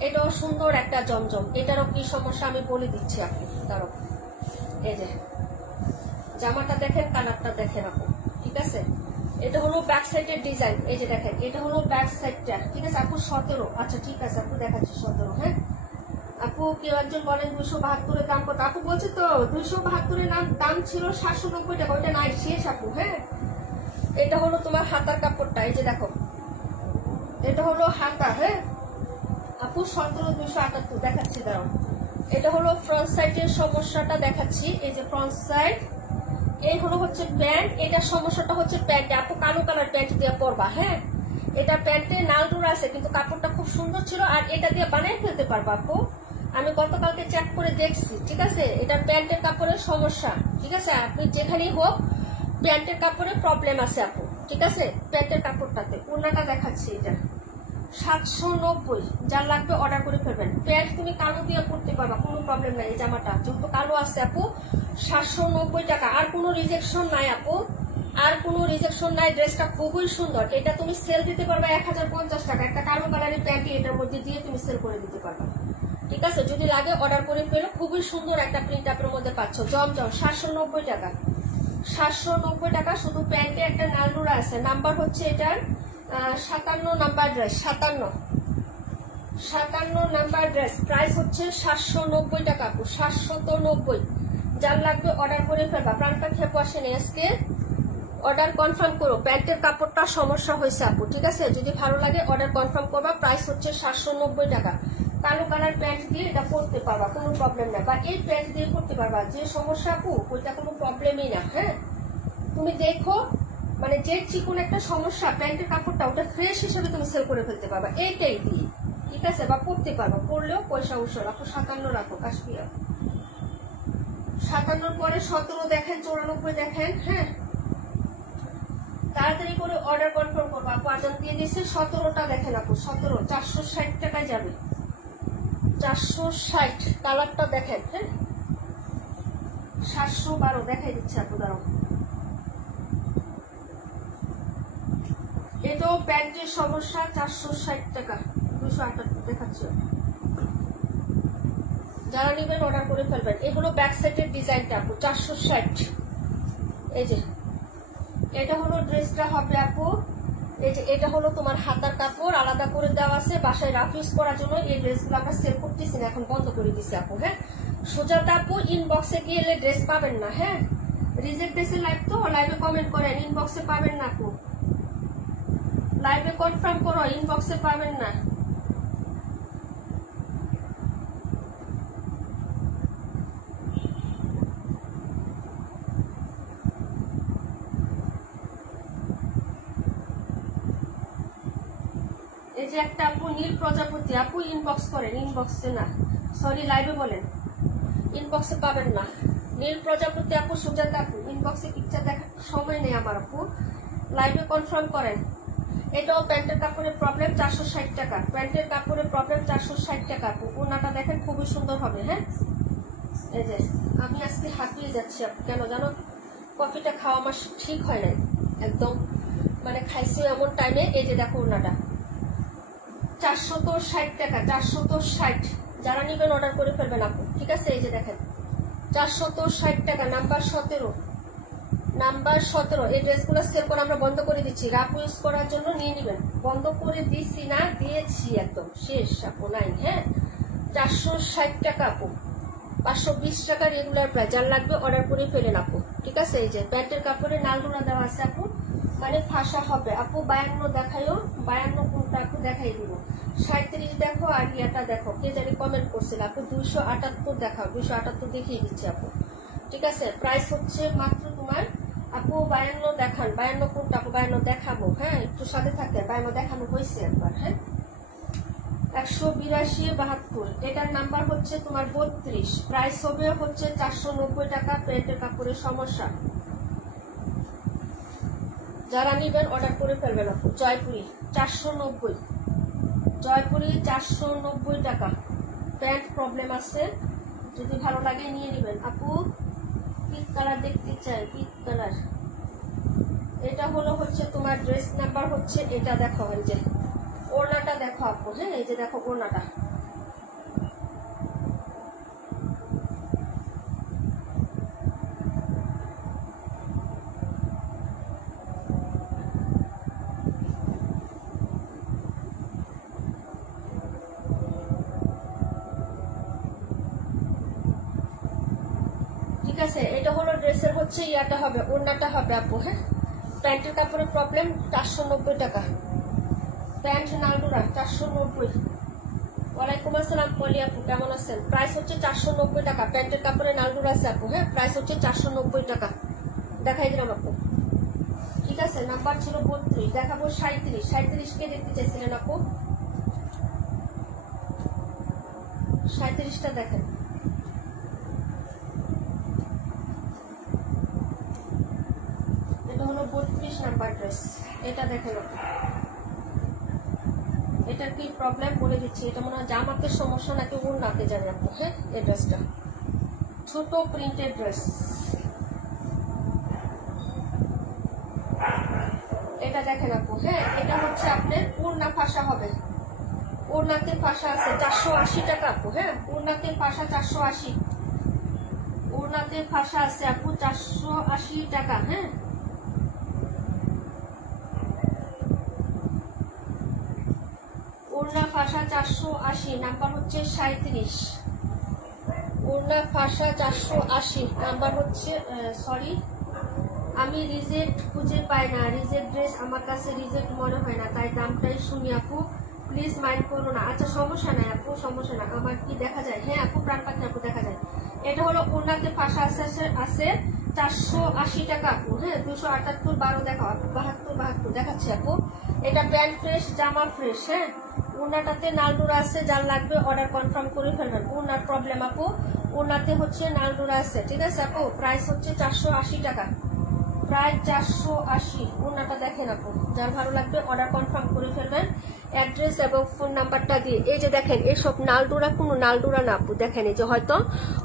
এটাও সুন্দর একটা জমজম, এটারও কি সমস্যা আমি বলে দিচ্ছি আপু, দাঁড়াও। এই যে জামাটা দেখেন, কালারটা দেখেন আপু, ঠিক আছে। এটা হলো ব্যাক সাইডের ডিজাইন, এই যে দেখেন, এটা হলো ব্যাক সাইডটা, ঠিক আছে আপু। 17, আচ্ছা ঠিক আছে আপু, দেখাচ্ছি 17। হ্যাঁ আপু, কেউ একজন বলেন 272 দাম কত? আপু বলছে তো 272 দাম ছিল 790 টাকা, ওইটা নাই, শেষ আপু। হ্যাঁ, এটা হলো তোমার হাতার কাপড়টা, এই যে দেখো, এটা হলো হাতা। হ্যাঁ আপু, 17, 278 দেখাচ্ছি, দাঁড়াও। এটা হলো ফ্রন্ট সাইডের সমস্যাটা দেখাচ্ছি, এই যে ফ্রন্ট সাইড। এই হলো হচ্ছে প্যান্ট, এটার সমস্যাটা হচ্ছে প্যান্টে আপু, কালো কালার প্যান্ট দিয়ে পরবা। হ্যাঁ, এটা প্যান্টে নালডোর আছে, কিন্তু কাপড়টা খুব সুন্দর ছিল, আর এটা দিয়ে বানিয়ে ফেলতে পারবা আপু। আমি গতকালকে চেক করে দেখছি, ঠিক আছে। এটা প্যান্টের কাপড়ের সমস্যা, ঠিক আছে। আপনি যেখানেই হোক প্যান্টের কাপড়ে প্রবলেম আছে আপু, ঠিক আছে। প্যান্টের কাপড়টাতে ওড়নাটা দেখাচ্ছি, এটা 790, যার লাগবে অর্ডার করে ফেলবেন। প্যান্ট তুমি কালো দিয়ে পরতে পারবা, কোনো প্রবলেম নাই। এই জামাটা যেহেতু কালো আছে আপু, 790 টাকা। আর কোনো রিজেকশন নাই আপু, আর কোনো রিজেকশন নাই। ড্রেসটা খুবই সুন্দর, এটা তুমি সেল দিতে পারবা 1050 টাকা। একটা কালো কালারের প্যান্ট এটার মধ্যে দিয়ে তুমি সেল করে দিতে পারবা, ঠিক আছে। যদি লাগে অর্ডার করে ফেলো, খুবই সুন্দর একটা প্রিন্ট আপের মধ্যে পাচ্ছ। জমজম 790 টাকা, 790 টাকা। শুধু প্যান্টে একটা নালডোরা আছে, নাম্বার হচ্ছে এটার 57 number dress, 57 number dress. Price হচ্ছে 790 টাকা আপু, 790। যার লাগবে অর্ডার করে ফেলবা। প্রাণটা খেপো আসেনি আজকে, অর্ডার কনফার্ম করো। প্যান্টের কাপড়টা সমস্যা হয়েছে আপু, ঠিক আছে। যদি ভালো লাগে অর্ডার কনফার্ম করবা। প্রাইস হচ্ছে 790 টাকা। কালো কালার প্যান্ট দিয়ে এটা পরতে পারবা, কোনো প্রবলেম না। বা এই প্যান্ট দিয়ে পরতে পারবা, যে সমস্যা আপু ওইটা কোনো প্রবলেমই না। হ্যাঁ, তুমি দেখো, মানে যে চিকন একটা সমস্যা প্যান্টের কাপড়টা, ওটা ফ্রেশ হিসেবে তুমি সেল করে ফেলতে পারবা এইটাই দিয়ে, ঠিক আছে। বা পরতে পারবা, পরলেও পয়সা উৎস রাখো। 57 রাখো কাশ্মীর। 57 পরে 17 দেখেন, 94 দেখেন। হ্যাঁ, তাড়াতাড়ি করে অর্ডার কনফার্ম করবো আপু। আজান দিয়ে দিচ্ছে। 17টা দেখেন আপু, 17 460 টাকায় যাবে। 460 কালারটা দেখেন। হ্যাঁ 712 দেখাই দিচ্ছে আপু, দাঁড়াও। এটাও প্যান্টের সমস্যা, 460 টাকা, 278 দেখাচ্ছে। যারা নিবেন অর্ডার করে ফেলবেন। এগুলো ব্যাক সাইডের ডিজাইনটা আপু, 460। এই যে এটা হলো ড্রেসটা হবে আপু। এই যে এটা হলো তোমার হাতার কাপড়, আলাদা করে দেওয়া আছে। বাসায় রাফ ইউজ করার জন্য এই ড্রেসগুলো আমরা সেল করতেছি না, এখন বন্ধ করে দিচ্ছি আপু। হ্যাঁ সোজাটা আপু, ইনবক্সে গেলে ড্রেস পাবেন না। হ্যাঁ রিজেক্ট ড্রেসের লাইভ তো লাইভে কমেন্ট করেন, ইনবক্সে পাবেন না আপু। লাইভে কনফার্ম করো, ইনবক্সে পাবেন না। এই যে একটা আপু নীল প্রজাপতি, আপু ইনবক্স করেন, ইনবক্সে না, সরি লাইভে বলেন, ইনবক্সে পাবেন না। নীল প্রজাপতি আপু, সুজাতা আপু, ইনবক্সে পিকচার দেখার সময় নেই আমার আপু, লাইভে কনফার্ম করেন। এটাও প্যান্টের কাপড়ের প্রবলেম, 460 টাকা। প্যান্টের কাপড়ের প্রবলেম 460 টাকা আপু। ওনাটা দেখেন খুবই সুন্দর হবে। হ্যাঁ এই যে আমি আজকে হাঁপিয়ে যাচ্ছি আপু, কেন জানো? কফিটা খাওয়া আমার ঠিক হয় নাই একদম, মানে খাইছি এমন টাইমে। এই যে দেখো ওনাটা 460 টাকা, 460। যারা নিবেন অর্ডার করে ফেলবেন আপু, ঠিক আছে? এই যে দেখেন 460 টাকা, নাম্বার 17, নাম্বার 17। এই ড্রেসগুলো সেল করে আমরা বন্ধ করে দিচ্ছি, রাফ ইউজ করার জন্য নিয়ে নিবেন। বন্ধ করে দিচ্ছি না, দিয়েছি একদম শেষ আপু, নাই। হ্যাঁ 460 টাকা আপু, 520 টাকা রেগুলার প্রাইস। যার লাগবে অর্ডার করে ফেলেন আপু, ঠিক আছে? এই যে প্যান্টের কাপড়ে নালডোনা দেওয়া আছে আপু, মানে ফাঁসা হবে আপু। 52 দেখাইও, 52 কোনটা আপু দেখাই দিব। 37 দেখো, আর ইয়াটা দেখো, কে জানি কমেন্ট করছিল আপু 278 দেখাও, 278 দেখিয়ে দিচ্ছি আপু, ঠিক আছে? প্রাইস হচ্ছে মাত্র তোমার আপু 52 দেখান। 52 কোনটা আপু? 52 দেখাবো, হ্যাঁ একটু সাথে থাকে। 52 দেখানো হয়েছে একবার। হ্যাঁ 182 72, এটার নাম্বার হচ্ছে তোমার 32। প্রাইস হবে হচ্ছে 490 টাকা। প্যান্টের কাপড়ের সমস্যা, যারা নিবেন অর্ডার করে ফেলবেন আপু। জয়পুরি 490, জয়পুরি 490 টাকা। প্যান্ট প্রবলেম আছে, যদি ভালো লাগে নিয়ে নিবেন আপু। পিঙ্ক কালার দেখতে চাই, পিঙ্ক কালার। এটা হলো হচ্ছে তোমার ড্রেস নাম্বার হচ্ছে এটা, দেখো এই যে ওড়নাটা দেখো আপু। হ্যাঁ এই যে দেখো ওড়নাটা, ঠিক আছে? এটা হলো ড্রেসের হচ্ছে ইয়াটা হবে, ওড়নাটা হবে আপু। হ্যাঁ প্যান্টের কাপড়ের প্রবলেম 490 টাকা। প্যান্ট নালডোনা 490। ওয়ালাইকুম আসসালাম পলি আপু, কেমন আছেন? প্রাইস হচ্ছে 490 টাকা। প্যান্টের কাপড়ে নালডোনা আছে আপু। হ্যাঁ প্রাইস হচ্ছে 490 টাকা। দেখাই দিলাম আপু, ঠিক আছে? নাম্বার ছিল 32, দেখাবো 37। 37 কে দেখতে চাইছিলেন আপু? 37টা দেখেন। এটা হলো 32 নাম্বার ড্রেস। এটা দেখেন আপু, এটার কি প্রবলেম বলে দিচ্ছি। এটা মনে হয় জামাতে সমস্যা নাকি ওড়নাতে জানি আপু। হ্যাঁ এই ড্রেসটা ছোট প্রিন্টেড ড্রেস, এটা দেখেন আপু। হ্যাঁ এটা হচ্ছে আপনার ওড়না ফাঁসা হবে, ওড়নাতে ফাঁসা আছে 480 টাকা আপু। হ্যাঁ ওড়নাতে ফাঁসা 480, ওড়নাতে ফাঁসা আছে আপু 480 টাকা। হ্যাঁ ওড়না ফাঁসা 480, নাম্বার হচ্ছে 37। ওড়না ফাঁসা 480, নাম্বার হচ্ছে সরি, আমি রিজেক্ট খুঁজে পাই না। রিজেক্ট ড্রেস আমার কাছে রিজেক্ট মনে হয় না, তাই দামটাই শুনি আপু, প্লিজ মাইন্ড করো না। আচ্ছা সমস্যা নাই আপু, সমস্যা না। আমার কি দেখা যায়? হ্যাঁ আপু প্রাণ পাখি আপু দেখা যায়। এটা হলো ওড়নাতে ফাঁসা আছে 480 টাকা আপু। হ্যাঁ 278 12 দেখাও আপু, 72 দেখাচ্ছে আপু। এটা প্যান্ট ফ্রেশ, জামা ফ্রেশ। হ্যাঁ ওড়নাটাতে নালডোরা আছে, যার লাগবে অর্ডার কনফার্ম করে ফেলবেন। ওড়নার প্রবলেম আপু, ওড়নাতে হচ্ছে নালডোরা আছে, ঠিক আছে আপু? প্রাইস হচ্ছে 480 টাকা। প্রায় 480। ওনাটা দেখেন আপু, যার ভালো লাগবে অর্ডার কনফার্ম করে ফেলবেন অ্যাড্রেস এবং ফোন নাম্বারটা দিয়ে। এই যে দেখেন এসব নালডোরা কোনো নালডোরা না আপু, দেখেন এই যে হয়তো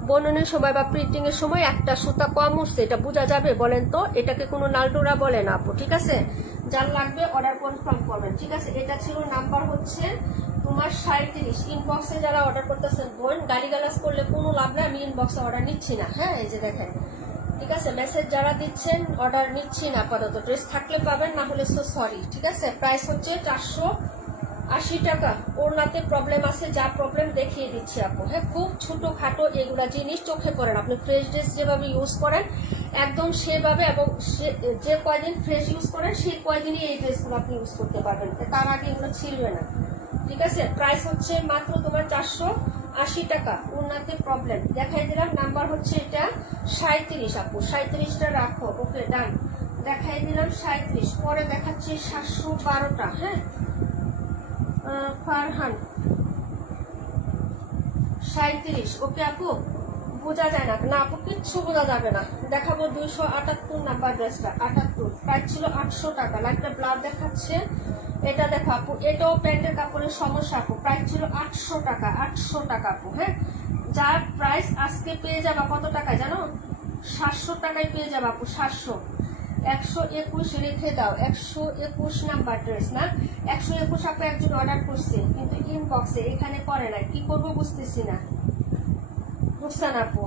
বননের সময় বা প্রিন্টিং এর সময় একটা সুতা কম উঠছে, এটা বোঝা যাবে বলেন তো? এটাকে কোনো নালডোরা বলে না আপু, ঠিক আছে? যার লাগবে অর্ডার কনফার্ম করবেন, ঠিক আছে? এটা ছিল নাম্বার হচ্ছে তোমার 37। ইনবক্সে যারা অর্ডার করতেছেন বোন, গালিগালাজ করলে কোনো লাভ নেই, আমি ইনবক্সে অর্ডার নিচ্ছি না। হ্যাঁ এই যে দেখেন, ঠিক আছে? মেসেজ যারা দিচ্ছেন অর্ডার নিচ্ছি না আপাতত, ড্রেস থাকলে পাবেন, না হলে সো সরি, ঠিক আছে? প্রাইস হচ্ছে 480 টাকা। ওড়নাতে প্রবলেম আছে, যা প্রবলেম দেখিয়ে দিচ্ছি আপু। হ্যাঁ, খুব ছোট খাটো এগুলা জিনিস চোখে পড়েন, আপনি ফ্রেশ ড্রেস যেভাবে ইউজ করেন একদম সেভাবে, এবং যে কয়দিন ফ্রেশ ইউজ করেন সেই কয়দিনই এই ড্রেসগুলো আপনি ইউজ করতে পারবেন, তার আগে এগুলো ছিলবে না, ঠিক আছে? প্রাইস হচ্ছে মাত্র তোমার 480 টাকা। ওড়নাতে প্রবলেম দেখাই দিলাম, নাম্বার হচ্ছে এটা 37 আপু, 37টা রাখো, ওকে ডান। দেখাই দিলাম 37, পরে দেখাচ্ছি 712টা। হ্যাঁ, ফারহান 37, ওকে আপু? বোঝা যায় না না আপু, কিচ্ছু বোঝা যাবে না। দেখাবো 278 নাম্বার ড্রেসটা, 78, প্রাইস ছিল 800 টাকা। লাগবে ব্লাউজ দেখাচ্ছে, এটা দেখো আপু, এটাও প্যান্টের কাপড়ের সমস্যা আপু, প্রাইস ছিল 800 টাকা, 800 টাকা আপু। হ্যাঁ, যার প্রাইস আজকে পেয়ে যাবা কত টাকা জানো? 700 টাকায় পেয়ে যাবা আপু, 700। 121 রেখে দাও, 121 নাম্বার ড্রেস না, 121 আপু একজন অর্ডার করছে কিন্তু ইনবক্সে, এখানে করে না, কি করবো বুঝতেছি না, বুঝছেন আপু?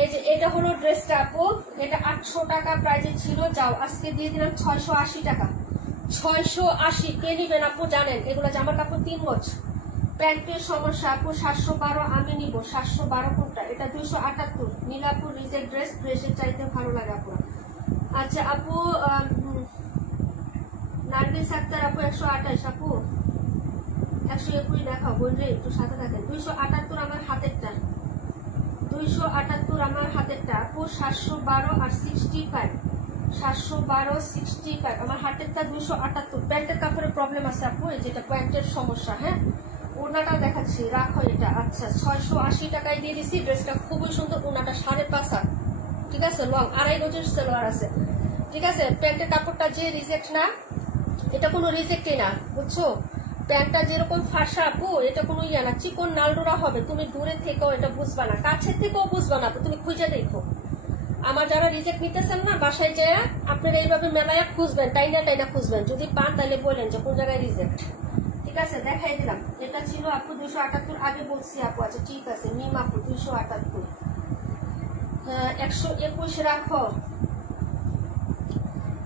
এই যে এটা হলো ড্রেসটা আপু, এটা 800 টাকা প্রাইজে ছিল, যাও আজকে দিয়ে দিলাম 680 টাকা। 680 কে নিবেন আপু জানেন? এগুলো জামার কাপড় 3 গজ, প্যান্টের সমস্যা আপু। 712 আমি নিব, 712 কোনটা? এটা 278 নীলাপুর রিজেক্ট ড্রেস, ড্রেসের চাইতে ভালো লাগে আপু। আচ্ছা আপু, নার্গিস আক্তার আপু 128 আপু, 121 দেখাও বোন রে, একটু সাথে থাকেন। 278 আমার হাতেরটা, 278 আমার হাতেরটা আপু, 712 আর 65, 712 65 আমার হাতেরটা 278। প্যান্টের কাপড়ের প্রবলেম আছে আপু, এই যেটা প্যান্টের সমস্যা। হ্যাঁ, ওনাটা দেখাচ্ছি, রাখো এটা। আচ্ছা 680 টাকায় দিয়ে দিছি, ড্রেসটা খুবই সুন্দর, ওনাটা 5.5 হাত, ঠিক আছে? লং 2.5 গজের সেলোয়ার আছে, ঠিক আছে? প্যান্টের কাপড়টা যে রিজেক্ট না, এটা কোনো রিজেক্টই না, বুঝছো? প্যান্টটা যেরকম ফাঁসা আপু, এটা কোনো ইয়া না, চিকন নালডোরা হবে, তুমি দূরে থেকেও এটা বুঝবা না, কাছের থেকেও বুঝবা না, তুমি খুঁজে দেখো। আমার যারা রিজেক্ট নিতেছেন না, বাসায় যায় আপনারা এইভাবে মেলায় খুঁজবেন, টাইনা খুঁজবেন, যদি পান তাহলে বললেন যে কোন জায়গায় রিজেক্ট, ঠিক আছে? দেখাই দিলাম, এটা ছিল আপু 278, আগে বলছি আপু। আচ্ছা ঠিক আছে, মিম আপু 278, 121 রাখো,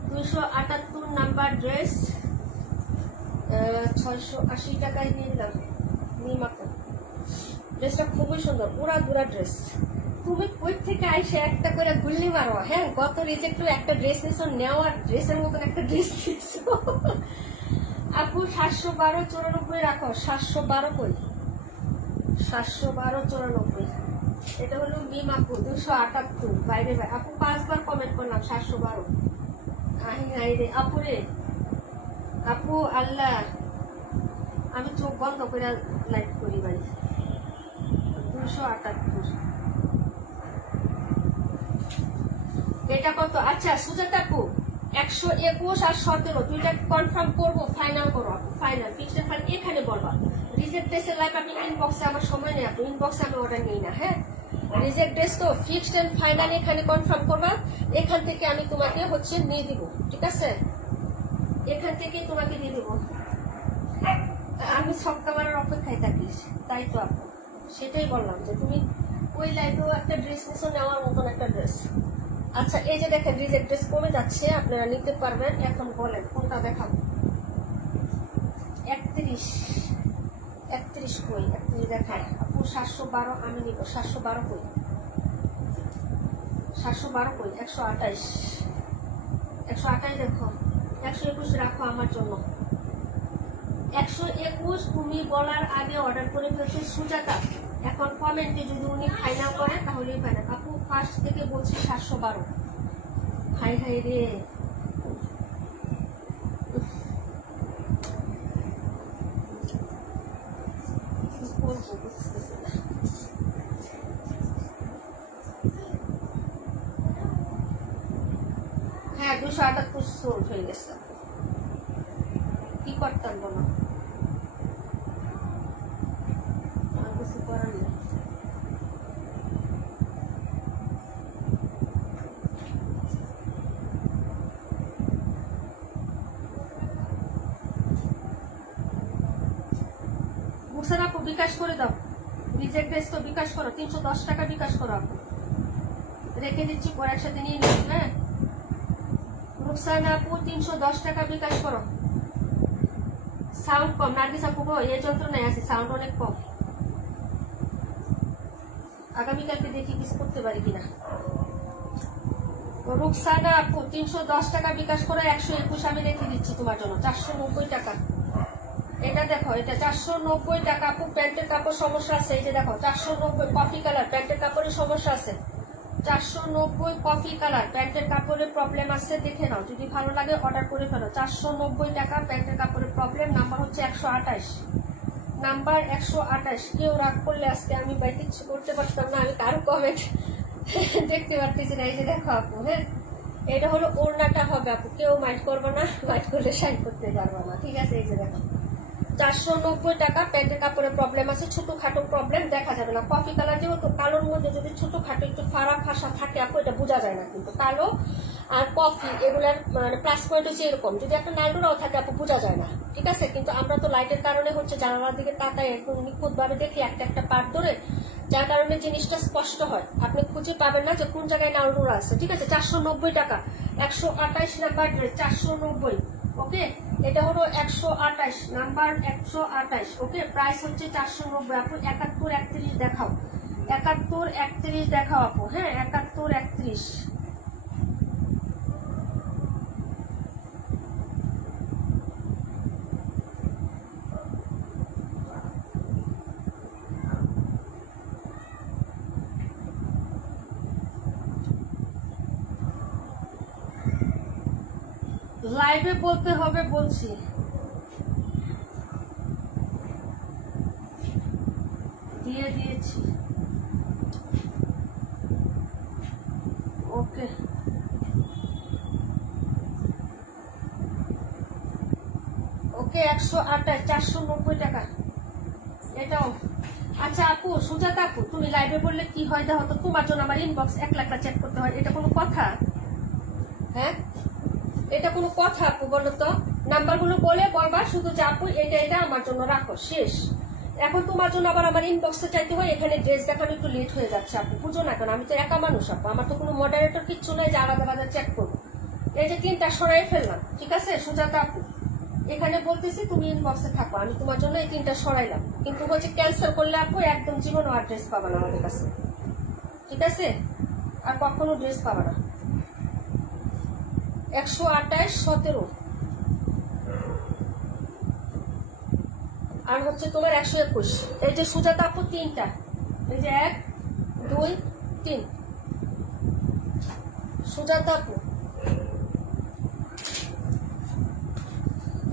278 নাম্বার ড্রেস, 680 টাকায় দিয়ে দিলাম। মিম আপু ড্রেসটা খুবই সুন্দর, পুরা দুরা ড্রেস। তুমি কই থেকে আইসে একটা করে গুল্লি মারো? হ্যাঁ, গত রিজেক্ট একটা ড্রেস নিছো, নেওয়ার ড্রেসের মতন একটা ড্রেস নিছো আপু। 712 94 রাখো, 712 কই? 712 94, এটা হলো মিম আপু 278 বাইরে ভাই আপু, 5 বার কমেন্ট করলাম 712। আই রে আপু রে, আপু আল্লাহ, আমি চোখ বন্ধ করে লাইক করি ভাই। 278, এটা কত? আচ্ছা সুজাতা আপু 121 আর 17 দুইটা কনফার্ম করবো, ফাইনাল করো আপু, ফাইনাল ফিক্সড ফাইনাল এখানে বলবা। রিজেক্ট ড্রেসের লাইভ আমি ইনবক্সে, আমার সময় নেই আপু, ইনবক্সে আমি অর্ডার নিই না। হ্যাঁ, রিজেক্ট ড্রেস তো ফিক্সড এন্ড ফাইনাল এখানে কনফার্ম করবা, এখান থেকে আমি তোমাকে হচ্ছে নিয়ে দিব, ঠিক আছে? এখান থেকে তোমাকে দিয়ে দিব, আমি সপ্তাহের অপেক্ষায় থাকিস, তাই তো আপু সেটাই বললাম যে তুমি ওই লাইভেও একটা ড্রেস নিছো, নেওয়ার মতন একটা ড্রেস। আচ্ছা এই যে দেখেন রিজেক্ট ড্রেস কমে যাচ্ছে, আপনারা নিতে পারবেন। এখন বলেন কোনটা দেখাবো? 31 কই? 31 দেখায় আপু, 712 আমি নিব, 712 কই? 712 কই? 128 দেখো, 121 রাখো আমার জন্য। 121 তুমি বলার আগে অর্ডার করে ফেলছে সুজাতা, এখন কমেন্টে যদি উনি ফাইনাল করে তাহলেই ফাইনাল আপু। ফার্স্ট থেকে বলছি 712। হাই হাই রে, 278 সোল্ড হয়ে গেছে। কি করতাম বলো, কিছু করার নেই। বুকসার আপু বিকাশ করে দাও, রিজেক্ট ড্রেস তো বিকাশ করো, 310 টাকা বিকাশ করো আপু, রেখে দিচ্ছি পরে একসাথে নিয়ে নিচ্ছি। হ্যাঁ রুকসানা আপু 310 টাকা বিকাশ করো। সাউন্ড কম নার্গিস আপু গো, এই যন্ত্রণায় আছে, সাউন্ড অনেক কম। আগামীকালকে দেখি কিছু করতে পারি কিনা। রুকসানা আপু 310 টাকা বিকাশ করো, 121 আমি রেখে দিচ্ছি তোমার জন্য, 490 টাকা। এটা দেখো, এটা 490 টাকা আপু। প্যান্টের কাপড় সমস্যা আছে, এই যে দেখো 490 কফি কালার প্যান্টের কাপড়ের সমস্যা আছে, 490 কফি কালার প্যান্টের কাপড়ের প্রবলেম আছে, দেখে নাও, যদি ভালো লাগে অর্ডার করে ফেলো। 490 টাকা প্যান্টের কাপড়ের প্রবলেম, নাম্বার হচ্ছে 128, নাম্বার 128। কেউ রাগ করলে আজকে আমি বাই কিছু করতে পারতাম না, আমি কারো কমেন্ট দেখতে পারতেছি না। এই যে দেখো আপু, হ্যাঁ এটা হলো ওড়নাটা হবে আপু, কেউ মাইন্ড করবো না, মাইন্ড করলে সাইন করতে পারবো না, ঠিক আছে। এই যে দেখো 490 টাকা প্যান্টের কাপড়ের প্রবলেম আছে, ছোটখাটো প্রবলেম দেখা যাবে না। কফি কালার যেহেতু কালোর মধ্যে যদি ছোটখাটো একটু ফাড়া ফাঁসা থাকে আপু, এটা বোঝা যায় না, কিন্তু কালো আর কফি এগুলার মানে প্লাস পয়েন্ট হচ্ছে এরকম, যদি একটা নাইডোরাও থাকে আপু বোঝা যায় না, ঠিক আছে। কিন্তু আমরা তো লাইটের কারণে হচ্ছে জানালার দিকে তাকাই একদম নিখুঁত ভাবে দেখি একটা একটা পার্ট ধরে, যার কারণে জিনিসটা স্পষ্ট হয়, আপনি খুঁজে পাবেন না যে কোন জায়গায় নাইডোরা আছে, ঠিক আছে। 490 টাকা 128 নাম্বার ড্রেস, 490। ওকে, এটা হলো 128 নাম্বার, 128। ওকে, প্রাইস হচ্ছে 490 আপু। 71 31 দেখাও, 71 31 দেখাও আপু। হ্যাঁ 71 31। লাইভে বলতে হবে বলছি, দিয়ে দিয়েছি। ওকে ওকে 128 490 টাকা এটাও। আচ্ছা আপু সুজাতা আপু, তুমি লাইভে বললে কি হয় দেখো তো, তোমার জন্য আমার ইনবক্স 1 লাখ চেক করতে হয়, এটা কোনো কথা? হ্যাঁ এটা কোনো কথা আপু বলো তো? নাম্বারগুলো বলে বলবা শুধু যে আপু এটা এটা আমার জন্য রাখো, শেষ। এখন তোমার জন্য আবার আমার ইনবক্সে চাইতে হয়, এখানে ড্রেস দেখানো একটু লেট হয়ে যাচ্ছে আপু, বুঝো না কেন? আমি তো একা মানুষ আপু, আমার তো কোনো মডারেটর কিচ্ছু নাই যে আলাদা আলাদা চেক করবো। এই যে 3টা সরাই ফেললাম, ঠিক আছে সুজাতা আপু, এখানে বলতেছি তুমি ইনবক্সে থাকো, আমি তোমার জন্য এই 3টা সরাইলাম, কিন্তু হচ্ছে ক্যান্সেল করলে আপু একদম জীবনও আর ড্রেস পাবা না আমাদের কাছে, ঠিক আছে? আর কখনো ড্রেস পাবা না। 128 17 আর হচ্ছে তোমার 121। এই যে সুজাতা আপু 3টা, এই যে 1 2 3 সুজাতা আপু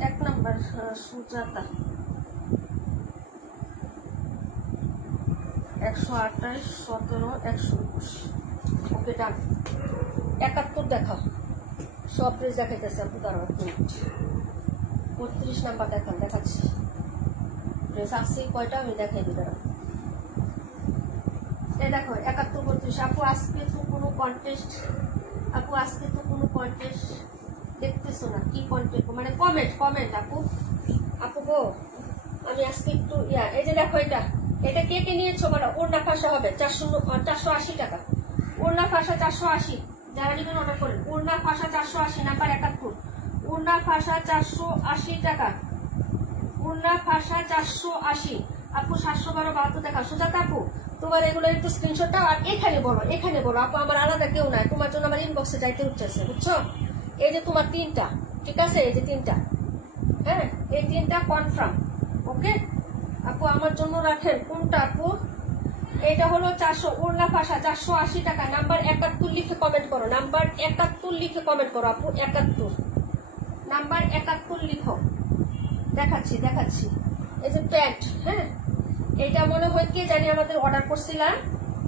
1 নাম্বার সুজাতা 128 17 121। ওকে ডান। 71 দেখাও, সব ড্রেস দেখাইতেছে আপু, দাঁড়াও 32 নাম্বার দেখান, দেখাচ্ছি ড্রেস আছে কয়টা আমি দেখাই দিই, দাঁড়াও। এই দেখো 71 32 আপু। আজকে তো কোনো কন্টেস্ট আপু, আজকে তো কোনো কন্টেস্ট দেখতেছো না, কি কন্টেস্ট মানে কমেন্ট কমেন্ট আপু, আপু গো আমি আজকে একটু এই যে দেখো এটা এটা কে কে নিয়েছো বলো? ওড়না ফাঁসা হবে 480 টাকা, ওড়না ফাঁসা 480, যারা নিবেন অর্ডার করেন। ওড়না ফাঁসা 480 নাম্বার 71, ওড়না ফাঁসা 480 টাকা, ওড়না ফাঁসা 480 আপু। 712 টাকা সুজাতা আপু, তোমার এগুলো একটু স্ক্রিনশটটা আর এখানে বলো, এখানে বলো আপু, আমার আলাদা কেউ নাই, তোমার জন্য আমার ইনবক্সে যাইতে হচ্ছে, বুঝছো? এই যে তোমার 3টা, ঠিক আছে, এই যে 3টা, হ্যাঁ এই 3টা কনফার্ম। ওকে আপু আমার জন্য রাখেন। কোনটা আপু? এটা হলো 400, ওড়না ফাঁসা 480 টাকা, নাম্বার 71 লিখে কমেন্ট করো, নাম্বার 71 লিখে কমেন্ট করো আপু, 71 নাম্বার 71 লিখো। দেখাচ্ছি দেখাচ্ছি, এই যে প্যান্ট, হ্যাঁ এটা মনে হয় কে জানি আমাদের অর্ডার করছিলাম,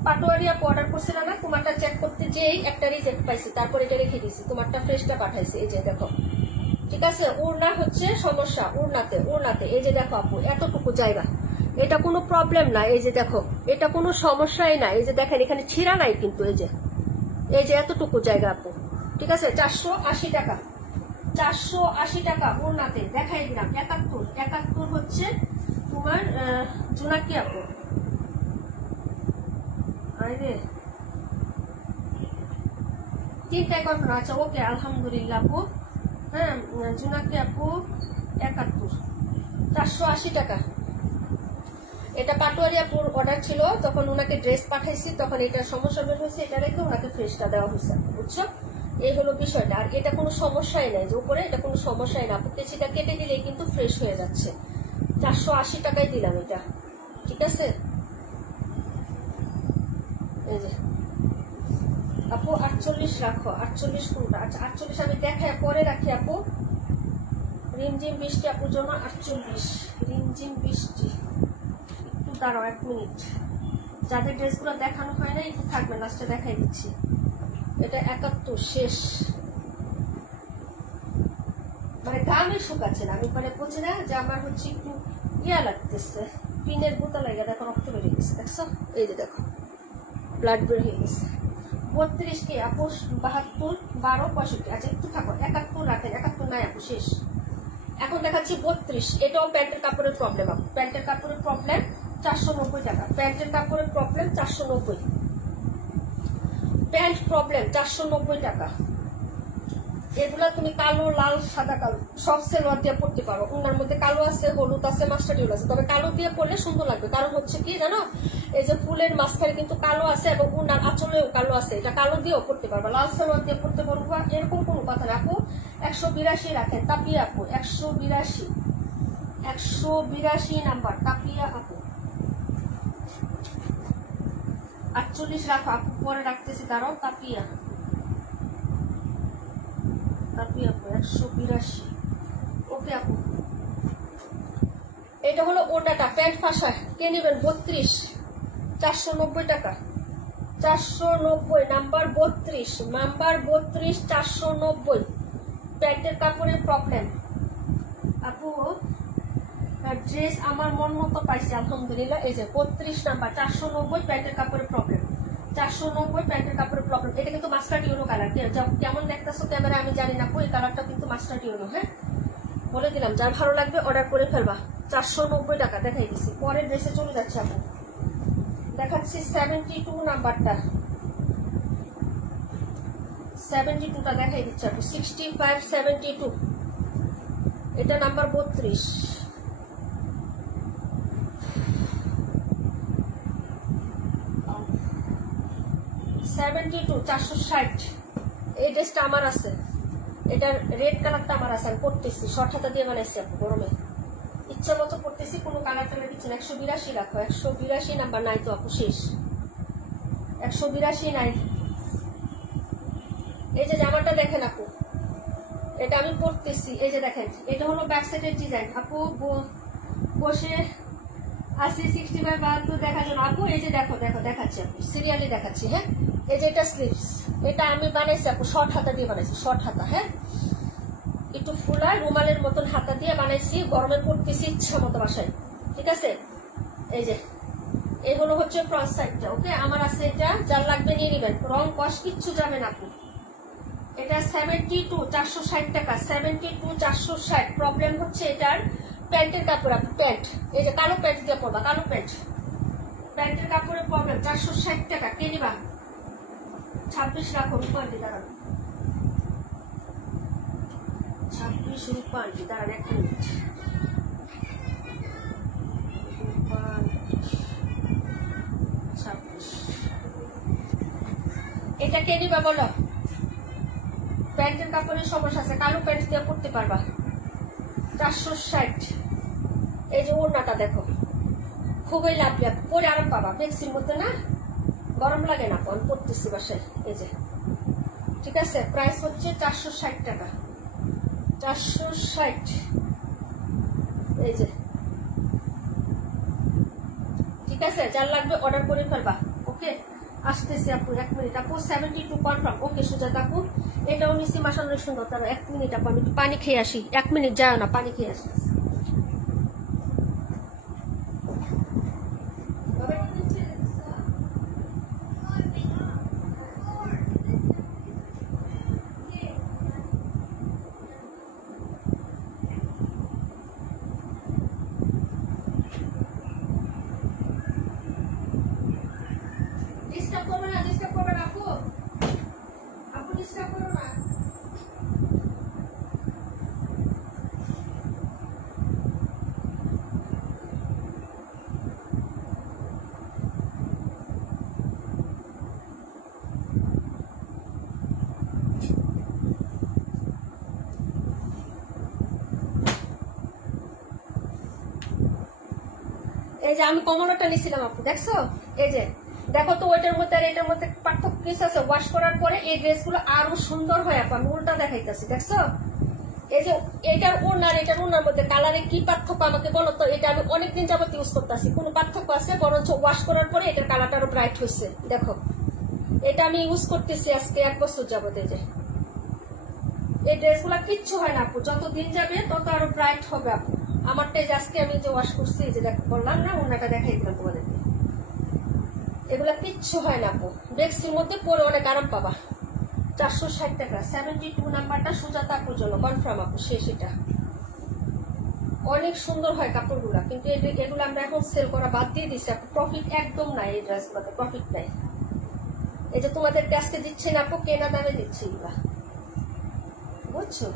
পাটোয়ারি আপু অর্ডার করছিল না, তোমারটা চেক করতে যেই একটা রিজেক্ট পাইছি, তারপর এটা রেখে দিছি, তোমারটা ফ্রেশটা পাঠাইছি। এই যে দেখো, ঠিক আছে। ওড়না হচ্ছে সমস্যা, ওড়নাতে এই যে দেখো আপু এতটুকু জায়গা, এটা কোনো প্রবলেম না। এই যে দেখো, এটা কোনো সমস্যাই না। এই যে দেখেন এখানে ছিঁড়া নাই কিন্তু, এই যে এতটুকু জায়গা আপু, ঠিক আছে। 480 টাকা, 480 টাকা ওড়নাতে দেখাই দিলাম। 71 হচ্ছে তোমার জোনাকি আপু। আরে 3টায় কন্ট্রোল, আচ্ছা ওকে আলহামদুলিল্লাহ আপু। হ্যাঁ জোনাকি আপু 71, 480 টাকা। এটা পাটোয়ারি আপুর অর্ডার ছিল, তখন ওনাকে ড্রেস পাঠাইছি, তখন এটার সমস্যা বের হয়েছে, এটা রেখে ওনাকে ফ্রেশটা দেওয়া হয়েছে, বুঝছো? এই হলো বিষয়টা। আর এটা কোনো সমস্যাই নাই, যে উপরে এটা কোনো সমস্যাই না। আপু কেচিটা কেটে দিলেই কিন্তু ফ্রেশ হয়ে যাচ্ছে। 480 টাকায় দিলাম এটা, ঠিক আছে। এই যে আপু 48 রাখো, 48 কোনটা? আচ্ছা 48 আমি দেখাই পরে রাখি আপু। রিমঝিম বৃষ্টি আপুর জন্য 48, রিমঝিম বৃষ্টি। একটু দাঁড়াও 1 মিনিট, যাদের ড্রেসগুলো দেখানো হয় না একটু থাকবে, লাস্টে দেখাই দিচ্ছি। এটা 71 শেষ, মানে গামে শুকাচ্ছে না, আমি মানে বলছি না যে আমার হচ্ছে একটু ইয়া লাগতেছে, পিনের বোতল লাগে, দেখো রক্ত বেরিয়ে গেছে, দেখছো? এই যে দেখো ব্লাড বের হয়ে গেছে। 32 কি আপু? 72, 12, 65। আচ্ছা একটু থাকো, 71 রাখেন, 71 নাই আপু শেষ। এখন দেখাচ্ছি 32, এটাও প্যান্টের কাপড়ের প্রবলেম আপু, প্যান্টের কাপড়ের প্রবলেম 490 টাকা, প্যান্টের কাপড়ের প্রবলেম 490, প্যান্ট প্রবলেম 490 টাকা। এগুলা তুমি কালো, লাল, সাদা, কালো সব সেলোয়ার দিয়ে পড়তে পারো। ওনার মধ্যে কালো আছে, হলুদ আছে, মাস্টার্ড আছে, তবে কালো দিয়ে পড়লে সুন্দর লাগবে। কারণ হচ্ছে কি জানো, এই যে ফুলের মাঝখানে কিন্তু কালো আছে এবং ওনার আঁচলেও কালো আছে, এটা কালো দিয়েও পড়তে পারবা, লাল সেলোয়ার দিয়ে পড়তে পারবো, এরকম কোনো কথা না আপু। 182 রাখেন তাপিয়া আপু, 182 নাম্বার তাপিয়া আপু। 48 রাখো আপু, পরে রাখতেছি, দাঁড়াও। তাপিয়া 182, ওকে আপু। এটা হলো ওটাটা, প্যান্ট ফাঁসা কে নেবেন? 32, 490 টাকা, 490 নাম্বার 32, নাম্বার 32, 490। প্যান্টের কাপড়ের প্রবলেম আপু, ড্রেস আমার মন মতো পাইছি আলহামদুলিল্লাহ। এই যে 32 নাম্বার, 490, প্যান্টের কাপড়ের প্রবলেম, 490, প্যান্টের কাপড়ের প্রবলেম। এটা কিন্তু মাস্টার্ড ইয়েলো কালার, কেমন দেখতেছো ক্যামেরা আমি জানি না, এই কালারটা কিন্তু মাস্টার্ড ইয়েলো। হ্যাঁ বলে দিলাম, যার ভালো লাগবে অর্ডার করে ফেলবা। 490 টাকা দেখাই দিচ্ছি। পরের ড্রেসে চলে যাচ্ছে আপু, দেখাচ্ছি 72 নাম্বারটা, 72টা দেখাই দিচ্ছি আপু। 65, 72, এটা নাম্বার 32, 72, 460। এই ড্রেসটা আমার আছে, এটার রেড কালারটা আমার আছে, আমি পড়তেছি, শর্ট হাতা দিয়ে বানাইছি আপু, গরমে ইচ্ছা মতো পড়তেছি, কোনো কালার টালার দিচ্ছি না। 182 রাখো, 182 নাম্বার নাই তো আপু, শেষ। 182 নাই। এই যে জামাটা দেখেন আপু, এটা আমি পড়তেছি, এই যে দেখেন, এটা হলো ব্যাক সাইডের ডিজাইন আপু, বসে আসি 65 বাহাত্তর দেখার জন্য আপু। এই যে দেখো দেখো দেখাচ্ছি আপু, সিরিয়ালি দেখাচ্ছি। হ্যাঁ এই যে এটা স্লিভস, এটা আমি বানাইছি আপু, শর্ট হাতা দিয়ে বানাইছি, শর্ট হাতা। হ্যাঁ একটু ফুলা রুমালের মতন হাতা দিয়ে বানাইছি, গরমে পড়তেছি ইচ্ছা মতো বাসায়, ঠিক আছে। এই যে এগুলো হচ্ছে ফ্রন্ট সাইডটা, ওকে। আমার আছে এটা, যার লাগবে নিয়ে নিবেন, রং কস কিচ্ছু যাবে না আপু। এটা 72, 460 টাকা, 72, 460। প্রবলেম হচ্ছে এটার প্যান্টের কাপড় আপু, প্যান্ট এই যে কালো প্যান্ট দিয়ে পড়বা, কালো প্যান্ট, প্যান্টের কাপড়ের প্রবলেম। 460 টাকা, কে নিবা? 26 রাখো, রূপান্তি দাঁড়ান, 26 রূপান্তি দাঁড়ান, 1 মিনিট। এটা কে নিবা বলো? প্যান্টের কাপড়ের সমস্যা আছে, কালো প্যান্ট দিয়ে পড়তে পারবা। 460। এই যে ওড়নাটা দেখো, খুবই লাভ, পরে আরাম পাবা, বেক্সির মধ্যে না, গরম লাগে না, আমি পড়তেছি বাসায়। এই যে ঠিক আছে, প্রাইস হচ্ছে 460 টাকা, 460। এই যে ঠিক আছে, যার লাগবে অর্ডার করে ফেলবা, ওকে। ওকে আসতেছি আপু, 1 মিনিট আপু। 72 কনফার্ম। ওকে সুজাতা আপু, এটাও নিচ্ছি মাসাল অনেক সুন্দর। তার 1 মিনিট আপু, আমি একটু পানি খেয়ে আসি। 1 মিনিট যায় না, পানি খেয়ে আসি। এই যে আমি কমলাটা নিছিলাম আপু, দেখছো? এই যে দেখো তো, ওইটার মধ্যে আর এটার মধ্যে পার্থক্য কিছু আছে? ওয়াশ করার পরে এই ড্রেসগুলো আরো সুন্দর হয় আপু। আমি উল্টা দেখাইতেছি, দেখছো? এই যে এটার ওনার এটার ওনার মধ্যে কালারে কি পার্থক্য আমাকে বলো তো? এটা আমি অনেকদিন যাবত ইউজ করতেছি, কোনো পার্থক্য আছে? বরঞ্চ ওয়াশ করার পরে এটার কালারটা আরো ব্রাইট হয়েছে। দেখো, এটা আমি ইউজ করতেছি আজকে 1 বছর যাবত। এই যে এই ড্রেসগুলো কিচ্ছু হয় না আপু, যত দিন যাবে তত আরো ব্রাইট হবে আপু। আমারটাই আজকে আমি যে ওয়াশ করছি, এই যে দেখো, বললাম না ওনাটা দেখাই দিলাম তোমাদেরকে। এগুলা কিচ্ছু হয় না আপু, বেক্সির মধ্যে পরে অনেক আরাম পাবা। 460 টাকা। 72 নাম্বারটা সুজাতা আপুর জন্য কনফার্ম আপু, শেষ। এটা অনেক সুন্দর হয় কাপড়গুলা, কিন্তু এগুলো আমরা এখন সেল করা বাদ দিয়ে দিচ্ছি আপু। প্রফিট একদম নাই এই ড্রেসগুলোতে, প্রফিট নাই। এই যে তোমাদেরকে আজকে দিচ্ছি না আপু, কেনা দামে দিচ্ছি এগুলা, বুঝছো?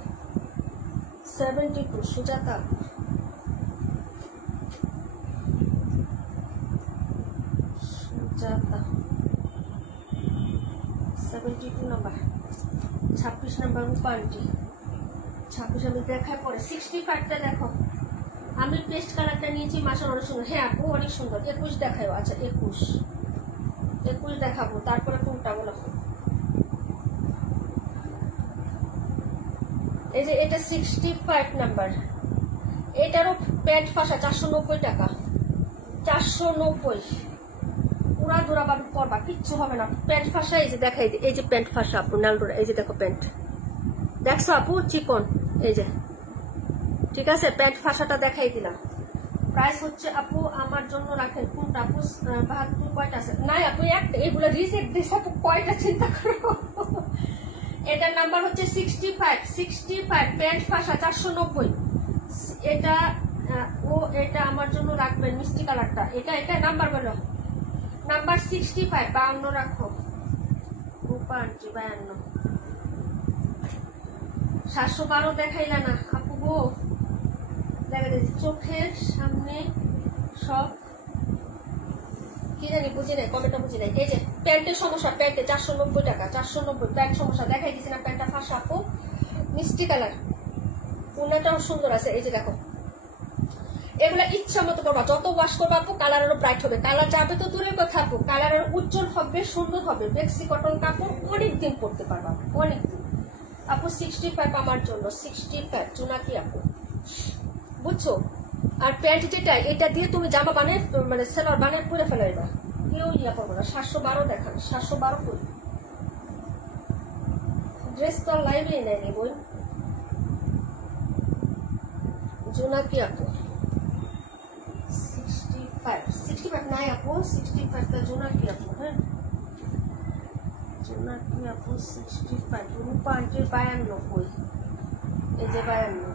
72 সুজাতা আপু। সুজাতা 72 নাম্বার। 26 নাম্বার রূপা আন্টি। 26 আমি দেখায় পরে। 65টা দেখো, আমি পেস্ট কালারটা নিয়েছি, মাসাল অনেক সুন্দর। হ্যাঁ আপু অনেক সুন্দর। 21 দেখায়। আচ্ছা 21 দেখাবো, তারপরে কোনটা বলো? এই যে এটা 65 নাম্বার, এটারও প্যান্ট ফাঁসা। 490 টাকা। 490 পুরা ধরা পাবে, পরবা, কিচ্ছু হবে না। প্যান্ট ফাঁসা এই যে দেখাই দিই, এই যে প্যান্ট ফাঁসা আপু, নালডোরা। এই যে দেখো প্যান্ট, দেখছো আপু? চিকন, এই যে, ঠিক আছে? প্যান্ট ফাঁসাটা দেখাই দিলাম। প্রাইস হচ্ছে আপু আমার জন্য রাখেন। কোনটা আপু? 72 কয়টা আছে? নাই আপু, একটা। এগুলো রিজেক্ট দিস আপু, কয়টা চিন্তা করো। এটার নাম্বার হচ্ছে 65 প্যান্ট ফাঁসা 490। এটা এটা আমার জন্য রাখবেন, মিষ্টি কালারটা। এটা নাম্বার বলো, নাম্বার 65। 52 রাখো রূপা আন্টি, 52। 712 দেখাইলা না আপু গো, দেখা যাচ্ছে চোখের সামনে সব কি জানি, বুঝি নাই, কমেন্টটা বুঝি নাই। এই যে প্যান্টের সমস্যা, প্যান্টে 490 টাকা। 490 প্যান্ট সমস্যা দেখাই দিচ্ছি না, প্যান্টটা ফাঁসা আপু, মিষ্টি কালার, উনাটাও সুন্দর আছে। এই যে দেখো, এগুলা ইচ্ছা মতো করবা, যত ওয়াশ করবা আপু কালার আরো ব্রাইট হবে। কালার যাবে তো দূরের কথা আপু, কালার আরো উজ্জ্বল হবে, সুন্দর হবে। বেক্সি কটন কাপড় অনেকদিন পরতে পারবা, অনেকদিন আপু। 65 আমার জন্য। 65 জোনাকি আপু, বুঝছো? আর প্যান্ট যেটা, এটা দিয়ে তুমি জামা বানায়, মানে সেলার বানায় পরে ফেলাইবা, কেউ ইয়া করবো না। 712 দেখান, 712 করি। ড্রেস তো লাইভে নেয়নি বই। জোনাকি আপু 65 নাই আপু, 65টা জোনাকি আপু। হ্যাঁ জোনাকি আপু 65। রূপা আন্টির 52 কই? এই যে 52।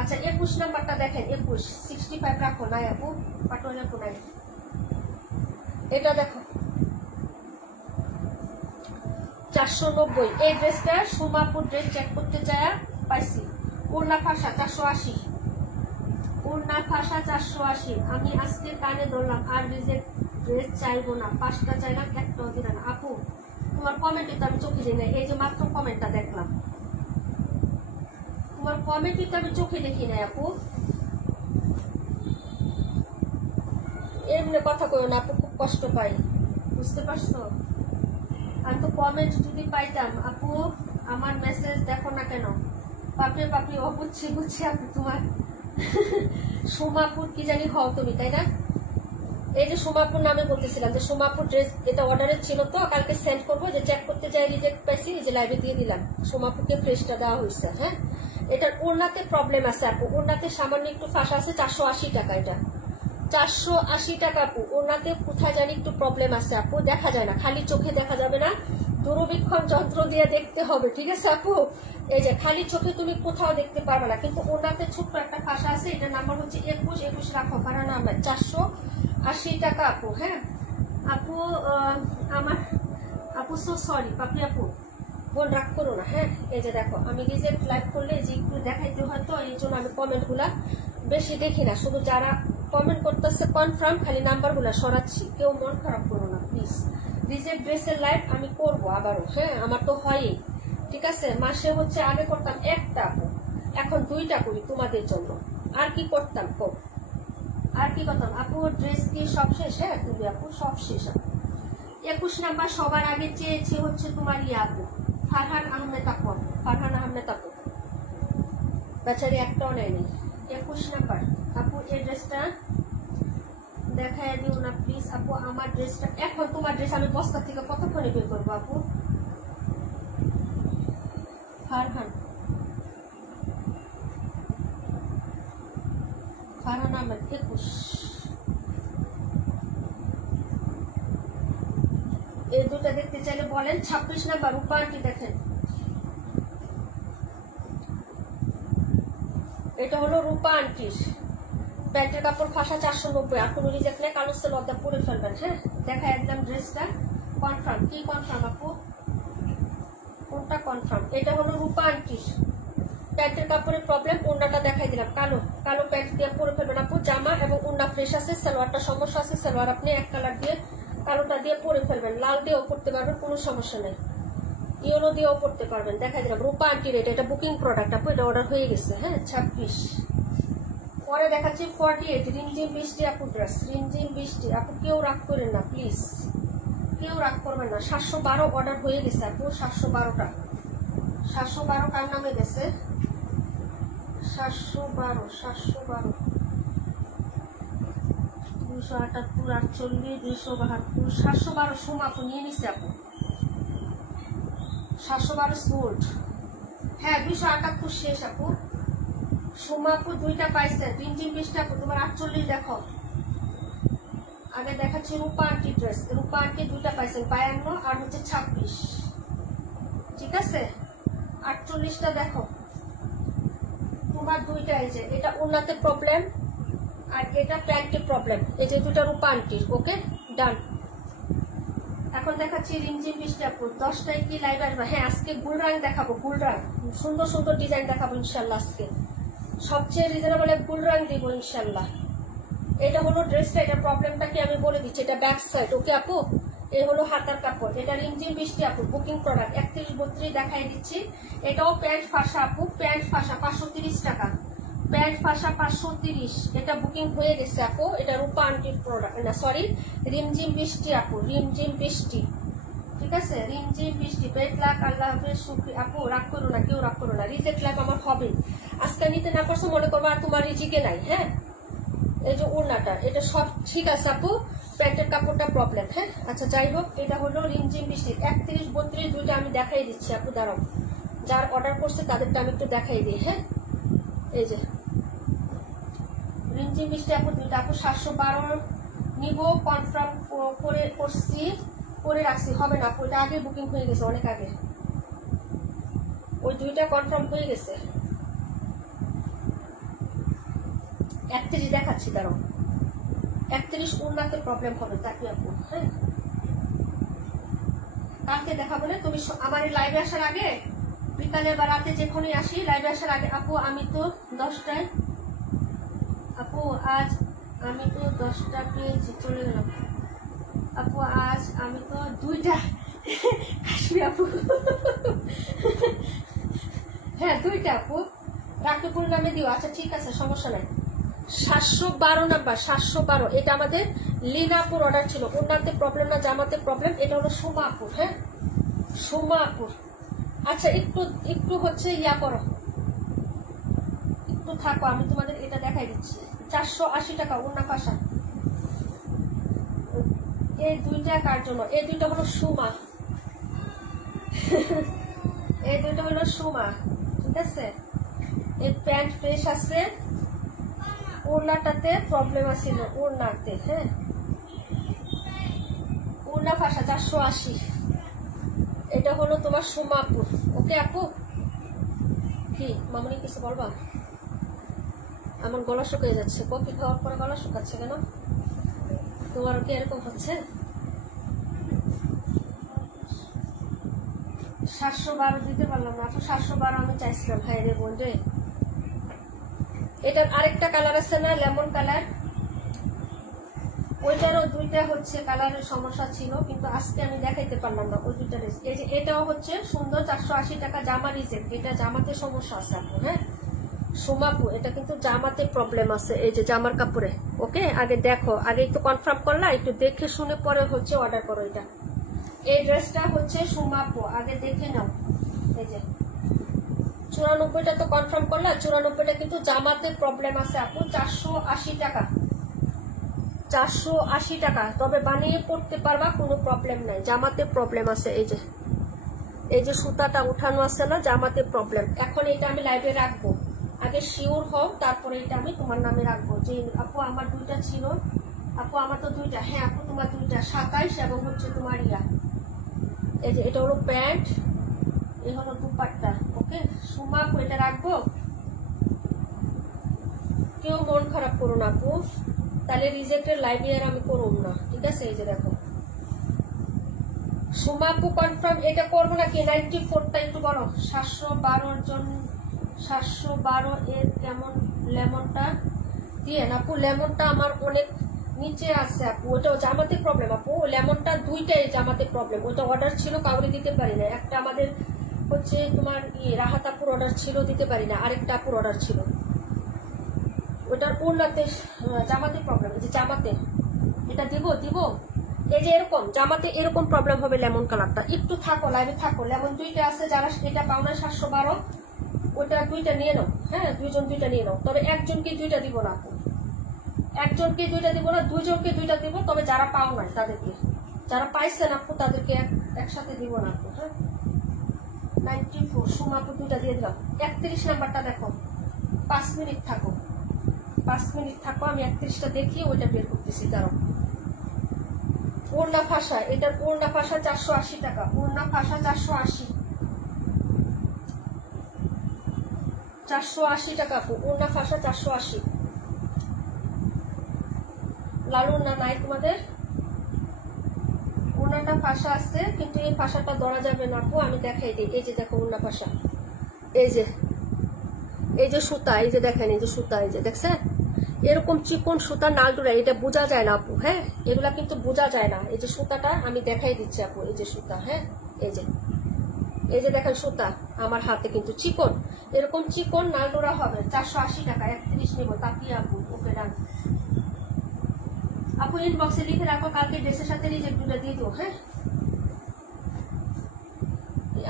আচ্ছা 21 নাম্বারটা দেখেন, 21। 65 রাখো। নাই আপু, পাটোয়ারি আপু নাই। এটা দেখো 490। এই ড্রেসটা সোমাপুর ড্রেস চেক করতে যায় পাইছি। ওড়না ফাঁসা 480। ওড়না ফাঁসা 480। আমি আজকে কানে ধরলাম, আর রিজেক্ট ড্রেস চাইবো না। 5টা চাইলাম, একটাও দিলাম না আপু। তোমার কমেন্টে তো আমি চোখে দিই না, এই যে মাত্র কমেন্টটা দেখলাম। তোমার কমেন্টে তো আমি চোখে দেখি নাই আপু। এমনি কথা কই না আপু, খুব কষ্ট পাই, বুঝতে পারছো? আর তো কমেন্ট যদি পাইতাম আপু, আমার মেসেজ দেখো না কেন? পাপড়ি পাপড়ি, ও বুঝছি আপু, তোমার সোমাপুর কি জানি হও তুমি, তাই না? এই যে সোমাপুর নামে বলতেছিলাম যে সোমাপুর ড্রেস এটা অর্ডারের ছিল, তো কালকে সেন্ড করবো, যে চেক করতে যাই রিজেক্ট পাইছি, এই যে লাইভে দিয়ে দিলাম, সোমাপুরকে ফ্রেশটা দেওয়া হয়েছে। হ্যাঁ, এটার ওড়নাতে প্রবলেম আছে আপু, ওড়নাতে সামান্য একটু ফাঁসা আছে, 480 টাকা, এটা 480 টাকা আপু। ওড়নাতে কোথায় জানি একটু প্রবলেম আছে আপু, দেখা যায় না, খালি চোখে দেখা যাবে না, দূরবীক্ষণ যন্ত্র দিয়ে দেখতে হবে, ঠিক আছে আপু। এই যে খালি চোখে তুমি কোথাও দেখতে পারবে না, কিন্তু ওড়নাতে ছোট্ট একটা ফাঁসা আছে, এটার নাম্বার হচ্ছে 21 রাখো, ভাড়া নাম্বার 480 টাকা আপু। হ্যাঁ আপু, আমার আপু সো সরি পাপি আপু, বোন রাগ করো না। হ্যাঁ, এই যে দেখো আমি রিজেক্ট লাইভ করলে যে একটু দেখাইতে হয়তো, এই জন্য আমি কমেন্ট গুলা বেশি দেখি না, শুধু যারা কমেন্ট করতেছে কনফার্ম খালি নাম্বার গুলা সরাচ্ছি, কেউ মন খারাপ করো না প্লিজ। রিজেক্ট ড্রেসের লাইভ আমি করবো আবারও, হ্যাঁ আমার তো হয়ই, ঠিক আছে। মাসে হচ্ছে আগে করতাম একটা আপু, এখন 2টা করি তোমাদের জন্য। আর কি করতাম আর কি করতাম আপু, ড্রেস কি সব শেষ? হ্যাঁ তুমি আপু সব শেষ আপু। 21 নাম্বার সবার আগে চেয়েছে হচ্ছে তোমার আপু ফারহান আহমেদ আপু, ফারহান আহমেদ আপু বেচারি একটাও নেয়নি। 21 নাম্বার আপু, এই ড্রেসটা দেখায় দিও না প্লিজ আপু, আমার ড্রেসটা। এখন তোমার ড্রেস আমি বস্তা থেকে কতক্ষণে বের করবো আপু? ফারহান আহমেদ 21, এই দুটা দেখতে চাইলে বলেন। 26 নাম্বার রূপা আন্টি, দেখেন এটা হলো রূপা আন্টির প্যান্টের কাপড়, ফাঁসা 490, আর কোনো রিজেক্ট নেই, কালো সেল অর্ডার পরে ফেলবেন। হ্যাঁ দেখা একদম ড্রেসটা কনফার্ম। কি কনফার্ম আপু, কোনটা কনফার্ম? এটা হলো রূপা আন্টির প্যান্টের কাপড়ের প্রবলেম, ওড়নাটা দেখাই দিলাম, কালো কালো প্যান্ট দিয়ে পরে ফেলবেন আপু। জামা এবং ওড়না ফ্রেশ আছে, সালোয়ারটা সমস্যা আছে, সালোয়ার আপনি এক কালার দিয়ে কালোটা দিয়ে পরে ফেলবেন, লাল দিয়েও পরতে পারবেন, কোনো সমস্যা নেই, ইয়েলো দিয়েও পরতে পারবেন। দেখাই দিলাম রূপা আন্টির, এটা বুকিং প্রোডাক্ট আপু, এটা অর্ডার হয়ে গেছে। হ্যাঁ 26। পরে দেখাচ্ছি 48 রিমঝিম বৃষ্টি আপু ড্রেস, রিমঝিম বৃষ্টি আপু, কেউ রাগ করেন না প্লিজ, কেউ রাগ করবেন না। 712 অর্ডার হয়ে গেছে আপু, 712টা, 712 কার নামে গেছে? 712 278 48 272 712 সোম আপু নিয়ে নিচ্ছে আপু, 712 সোল্ড। হ্যাঁ 278 শেষ আপু। সোমা আপু 2টা পাইছে, রিমঝিম বৃষ্টি আপু তোমার 48 দেখো। আগে দেখাচ্ছি রূপা আন্টি ড্রেস, রূপা আন্টি 2টা পাইছেন, 52 আর হচ্ছে 26, ঠিক আছে। 48টা দেখো তোমার 2টা, এই যে এটা ওড়নাতে প্রবলেম আর এটা প্যান্টে প্রবলেম, এই যে 2টা রূপা আন্টির। ওকে ডান। এখন দেখাচ্ছি রিমঝিম বৃষ্টি আপু, 10টায় কি লাইভ আসবে? হ্যাঁ আজকে গুল রং দেখাবো, গুল রং, সুন্দর সুন্দর ডিজাইন দেখাবো ইনশাল্লাহ আজকে, সবচেয়ে রিজনেবল গুল রং দিব ইনশাল্লাহ। এটা হলো ড্রেসটা, এটা প্রবলেমটা কি আমি বলে দিচ্ছি, এটা ব্যাক সাইড। ওকে আপু, এই হলো হাতার কাপড়, এটা রিমঝিম বৃষ্টি আপু বুকিং প্রোডাক্ট, 31-32 দেখাই দিচ্ছি। এটাও প্যান্ট ফাঁসা আপু, প্যান্ট ফাঁসা 530 টাকা, প্যান্ট ফাঁসা 530, এটা বুকিং হয়ে গেছে আপু। এটা রূপা আন্টির প্রোডাক্ট, না সরি রিমঝিম বৃষ্টি আপু, রিমঝিম বৃষ্টি, ঠিক আছে। রিমঝিম বৃষ্টি, বেড লাখ, আল্লাহ হাফেজ, শুক্রিয়া আপু, রাগ করো না, কেউ রাগ করো না, রিজেক্ট লাইভ আমার হবে আজকে, নিতে না পারছো মনে করবো আর তোমার রিজিকে নাই। হ্যাঁ এই যে ওড়নাটা, এটা সব ঠিক আছে আপু, প্যান্টের কাপড়টা প্রবলেম। হ্যাঁ আচ্ছা যাই হোক, এটা হলো রিমঝিম বৃষ্টির 31-32 দুইটা আমি দেখাই দিচ্ছি আপু, দাঁড়াও, যার অর্ডার করছে তাদেরটা আমি একটু দেখাই দিই। হ্যাঁ এই যে রিমঝিম বৃষ্টি আপু 2টা আপু, 712 নিব, কনফার্ম করে রাখছি, হবে না আপু, এটা আগে বুকিং হয়ে গেছে, অনেক আগে, ওই 2টা কনফার্ম হয়ে গেছে। 31 দেখাচ্ছি, দাঁড়াও, 31 ওড়নাতে প্রবলেম হবে তাকে আপু। হ্যাঁ কালকে দেখাবো না, তুমি আমার এই লাইভে আসার আগে, বিকালে বা রাতে যেখানে আসি লাইভে আসার আগে আপু, আমি তো 10টায় আপু, আজ আমি তো 10টা পেয়েছি, চলে গেলাম আপু, আজ আমি তো 2টা আসবি আপু। হ্যাঁ 2টা আপু, রাখপুর নামে দিও, আচ্ছা ঠিক আছে সমস্যা নাই। 712 নাম্বার, 712, এটা আমাদের লিনাপুর অর্ডার ছিল, ওনাতে প্রবলেম না, জামাতে প্রবলেম। এটা হলো সোমাপুর। হ্যাঁ সোমাপুর, আচ্ছা একটু হচ্ছে ইয়া করো, একটু থাকো, আমি তোমাদের এটা দেখাই দিচ্ছি। 480 টাকা ওড়না ফাঁসা, এই দুইটা কার জন্য? এই দুইটা হলো সুমা। এই দুইটা হলো সুমা, ঠিক আছে। এই প্যান্ট ফ্রেশ আছে, ওড়নাটাতে প্রবলেম আছিল, ওড়নাতে। হ্যাঁ, ওড়না ফাঁসা 480। এটা হলো তোমার সুমাপুর। ওকে আপু, কি মামনি কিছু বলবা? আমার গলা শুকিয়ে যাচ্ছে, কফি খাওয়ার পরে গলা শুকাচ্ছে কেন? তোমার কি এরকম হচ্ছে? 712 দিতে পারলাম না আপু, 712 আমি চাইছিলাম। হ্যাঁ রে বোন রে, এটার আরেকটা কালার আছে না, লেমন কালার, ওইটারও দুইটা হচ্ছে কালারের সমস্যা ছিল, কিন্তু আজকে আমি দেখাইতে পারলাম না ওই দুইটা। এই যে এটাও হচ্ছে সুন্দর, 480 টাকা। জামা রিজেক্ট, এটা জামাতে সমস্যা আছে আপু। হ্যাঁ সোমাপু, এটা কিন্তু জামাতে প্রবলেম আছে, এই যে জামার কাপড়ে। ওকে, আগে দেখো, আগে একটু কনফার্ম করলা, একটু দেখে শুনে পরে হচ্ছে অর্ডার করো। এটা এই ড্রেসটা হচ্ছে সোমাপু, আগে দেখে নাও। এই যে 94টা তো কনফার্ম করলা, 94টা কিন্তু জামাতে প্রবলেম আছে আপু। 480 টাকা, 480 টাকা। তবে বানিয়ে পড়তে পারবা, কোনো প্রবলেম নাই। জামাতে প্রবলেম আছে, এই যে সুতাটা উঠানো আছে না, জামাতে প্রবলেম। এখন এটা আমি লাইভে রাখবো, আগে শিওর হও, তারপরে এটা আমি তোমার নামে রাখবো। যে আপু আমার দুইটা ছিল, আপু আমার তো দুইটা। হ্যাঁ আপু তোমার দুইটা, 27 এবং হচ্ছে তোমার ইয়া। এই যে এটা হলো প্যান্ট, এই হলো দুপাট্টা। ওকে সুমা আপু, এটা রাখবো। কেউ মন খারাপ করো না আপু, তাহলে রিজেক্টের লাইভে আর আমি করব না, ঠিক আছে। এই যে দেখো সুমা আপু কনফার্ম এটা করবো নাকি? 94টা একটু বলো। 712 জন, 712 এর কেমন লেমনটা দিয়ে না আপু? লেমনটা আমার অনেক নিচে আছে আপু, ওটা জামাতে প্রবলেম আপু। লেমনটা দুইটাই জামাতে প্রবলেম। ওটা অর্ডার ছিল, কাউরে দিতে পারি না। একটা আমাদের হচ্ছে তোমার রাহাত আপুর অর্ডার ছিল, দিতে পারি না। আরেকটা আপুর অর্ডার ছিল, ওটার ওড়নাতে জামাতে প্রবলেম। এই যে জামাতে এটা দিব। এই যে এরকম জামাতে এরকম প্রবলেম হবে। লেমন কালারটা একটু থাকো, লাইভে থাকো। লেমন দুইটা আছে, যারা এটা পাও না 712, ওটা দুইটা নিয়ে নাও। হ্যাঁ দুইজন দুইটা নিয়ে নাও, তবে একজনকে দুইটা দিব না আপু, একজনকে দুইটা দিব না, দুইজনকে দুইটা দিব। তবে যারা পাও না তাদেরকে, যারা পাইছেন আপু তাদেরকে একসাথে দিব না আপু। হ্যাঁ 94 সুমা আপু দুইটা দিয়ে দিলাম। 31 নাম্বারটা দেখো, 5 মিনিট থাকো, 5 মিনিট থাকো, আমি 31টা দেখিয়ে ওইটা বের করতেছি। দাঁড়াও। ওড়না ফাঁসা, এটার ওড়না ফাঁসা 480 টাকা। ওড়না ফাঁসা 480 টাকা আপু। ওড়না ফাঁসা 480। লাল ওড়না নাই তোমাদের? ওড়নাটা ফাঁসা আছে, কিন্তু এই ফাঁসাটা ধরা যাবে না আপু, আমি দেখাই দিই। এই যে দেখো ওড়না ফাঁসা, এই যে সুতা, এই যে দেখেন, এই যে সুতা, এই যে দেখছেন এরকম চিকন সুতা নালডুরা, এটা বোঝা যায় না আপু। হ্যাঁ এগুলা কিন্তু বোঝা যায় না। এই যে সুতাটা আমি দেখাই দিচ্ছি আপু, এই যে সুতা। হ্যাঁ এই যে দেখেন সুতা আমার হাতে কিন্তু চিকন, এরকম চিকন নালডুরা হবে। 480 টাকা। 31 নেবো। তাকিয়ে আপু। ওকে ডান আপু, ইনবক্সে লিখে রাখো, কালকে ড্রেসের সাথে রিজেক্ট দুটো দিয়ে দিও। হ্যাঁ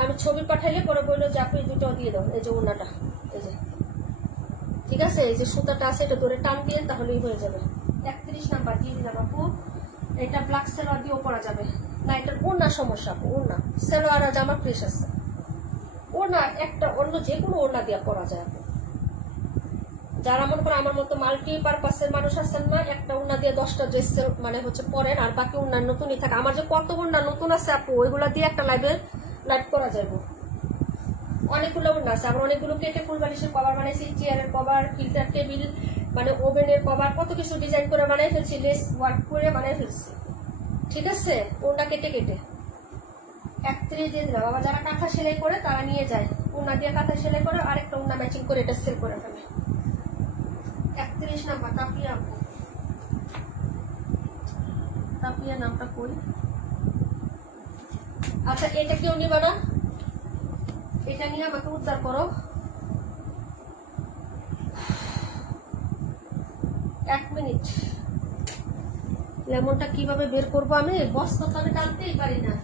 আমি ছবি পাঠাইলে পরে বললো যে আপু এই দুটো দিয়ে দাও। এই যে ওড়নাটা, এই যে ঠিক আছে। এই যে সুতাটা আছে, এটা ধরে টান দিয়ে তাহলেই হয়ে যাবে। 31 নাম্বার দিয়ে দিলাম আপু। এটা ব্ল্যাক সেলোয়ার দিয়েও পরা যাবে না, এটার ওড়না সমস্যা আপু। ওড়না সেলোয়ার আর জামা ফ্রেশ আছে, ওড়না একটা অন্য যে কোনো ওড়না দিয়ে পরা যায় আপু। যারা মনে করো আমার মতো মাল্টি পারপাসের মানুষ আছেন না, একটা ওড়না দিয়ে 10টা ড্রেস মানে হচ্ছে পরেন, আর বাকি ওড়না নতুনই থাকে। আমার যে কত ওড়না নতুন আছে আপু, ওইগুলা দিয়ে একটা লাইভ করা যাবে। অনেকগুলো ওড়না আছে, আবার অনেকগুলো কেটে ফুল বালিশের কভার বানাইছি, চেয়ারের কভার, ফিল্টার টেবিল, মানে ওভেনের কভার, কত কিছু ডিজাইন করে বানাই ফেলছি, লেস ওয়ার্ক করে বানাই ফেলছি, ঠিক আছে। ওড়না কেটে 31 দিয়ে দিলাম। আবার যারা কাঁথা সেলাই করে তারা নিয়ে যায়, ওড়না দিয়ে কাঁথা সেলাই করে আরেকটা ওড়না ম্যাচিং করে এটা সেল করে ফেলে। 31 নাম্বার তাপিয়া আপু। তাপিয়া নামটা কই? আচ্ছা এটা কেউ নিবা না? এটা নিয়ে আমাকে উদ্ধার করো। 1 মিনিট। লেমনটা কিভাবে বের করবো আমি? বস্তা তো আমি টানতেই পারি না।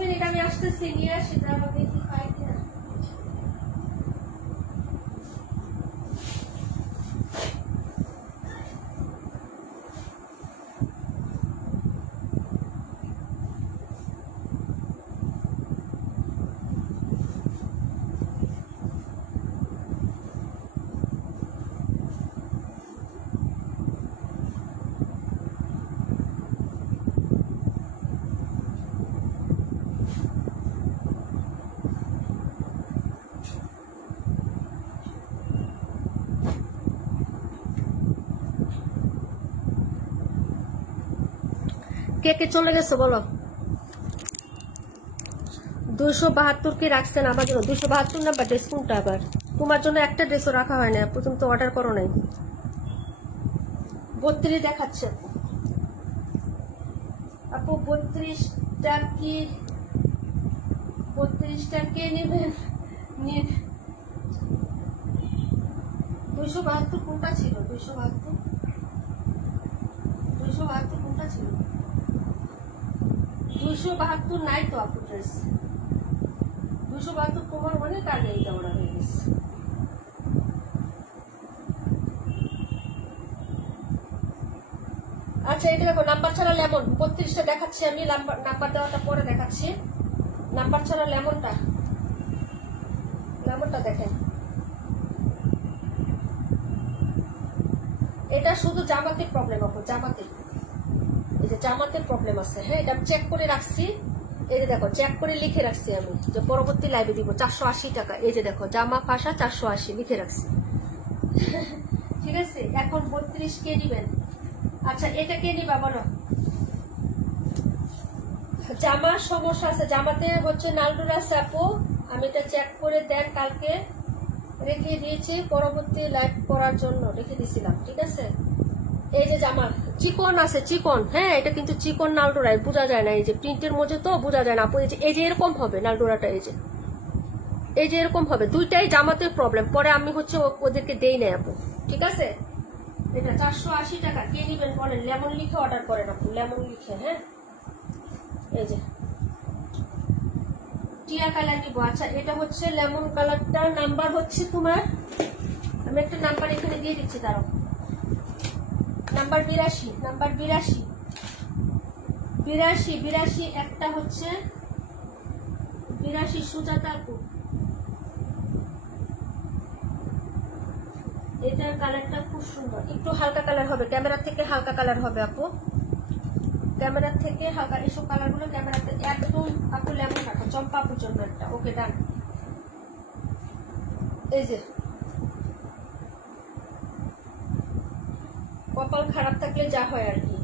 মিনিট আমি আসতেছি, নিয়ে আসি, তারপর দেখি পাই কিনা। কে কে চলে গেছে বলো? 272 কি রাখছেন আমার জন্য? 272 নাম্বার ড্রেস কোনটা? আবার তোমার জন্য একটা ড্রেসও রাখা হয় না, প্রথম তো অর্ডার করো নাই। 32 দেখাচ্ছে আপু। 32টা কি? 32টা কে নেবেন? 272 কোনটা ছিল? 272 কোনটা ছিল? 272 নাই তো আপু ড্রেস। 272 তোমার অনেক আগে এইটা অর্ডার হয়ে গেছে। আচ্ছা এটা দেখো, নাম্বার ছাড়া লেমন 32টা দেখাচ্ছি আমি, নাম্বার দেওয়াটা পরে দেখাচ্ছি। নাম্বার ছাড়া লেমনটা দেখেন, এটা শুধু জামাতে প্রবলেম আপু, জামাতে, এই যে জামাতে প্রবলেম আছে। হ্যাঁ, এটা চেক করে রাখছি, এই যে দেখো চেক করে লিখে রাখছি আমি, যে পরবর্তী লাইভে দিব 480 টাকা। এই যে দেখো জামা ফাঁসা 480 লিখে রাখছি। ঠিক আছে, এখন 32 কে নিবেন? আচ্ছা এটা কে নিবা বলো? জামার সমস্যা আছে, জামাতে হচ্ছে নালডুর আছে আপু, আমি এটা চেক করে দেন কালকে রেখে দিয়েছি, পরবর্তী লাইভ করার জন্য রেখে দিয়েছিলাম। ঠিক আছে, এই যে জামা চিকন আছে, চিকন। হ্যাঁ, এটা কিন্তু চিকন নালডোরা, বোঝা যায় না, এই যে প্রিন্টের মধ্যে তো বোঝা যায় না আপু। এই যে এরকম হবে নালডোরাটা, এই যে এরকম হবে। দুইটাই জামাতে প্রবলেম, পরে আমি হচ্ছে ওদেরকে দেই না আপু। ঠিক আছে, এটা 480 টাকা। কে নিবেন বলেন? লেমন লিখে অর্ডার করেন আপু, লেমন লিখে। হ্যাঁ, এই যে টিয়া কালার নিবো। আচ্ছা এটা হচ্ছে লেমন কালারটা, নাম্বার হচ্ছে তোমার, আমি একটা নাম্বার এখানে দিয়ে দিচ্ছি, দাঁড়াও। নাম্বার 82, নাম্বার 82 একটা হচ্ছে 82 সুজাতা আপু। এটার কালারটা খুব সুন্দর, একটু হালকা কালার হবে, ক্যামেরা থেকে হালকা কালার হবে আপু, ক্যামেরা থেকে হালকা। এসব কালার গুলো ক্যামেরাতে একদম আপু লেমন রাখো, চম্পা আপুর জন্য একটা। ওকে ডান। এই যে কপাল খারাপ থাকলে যা হয় আর কি,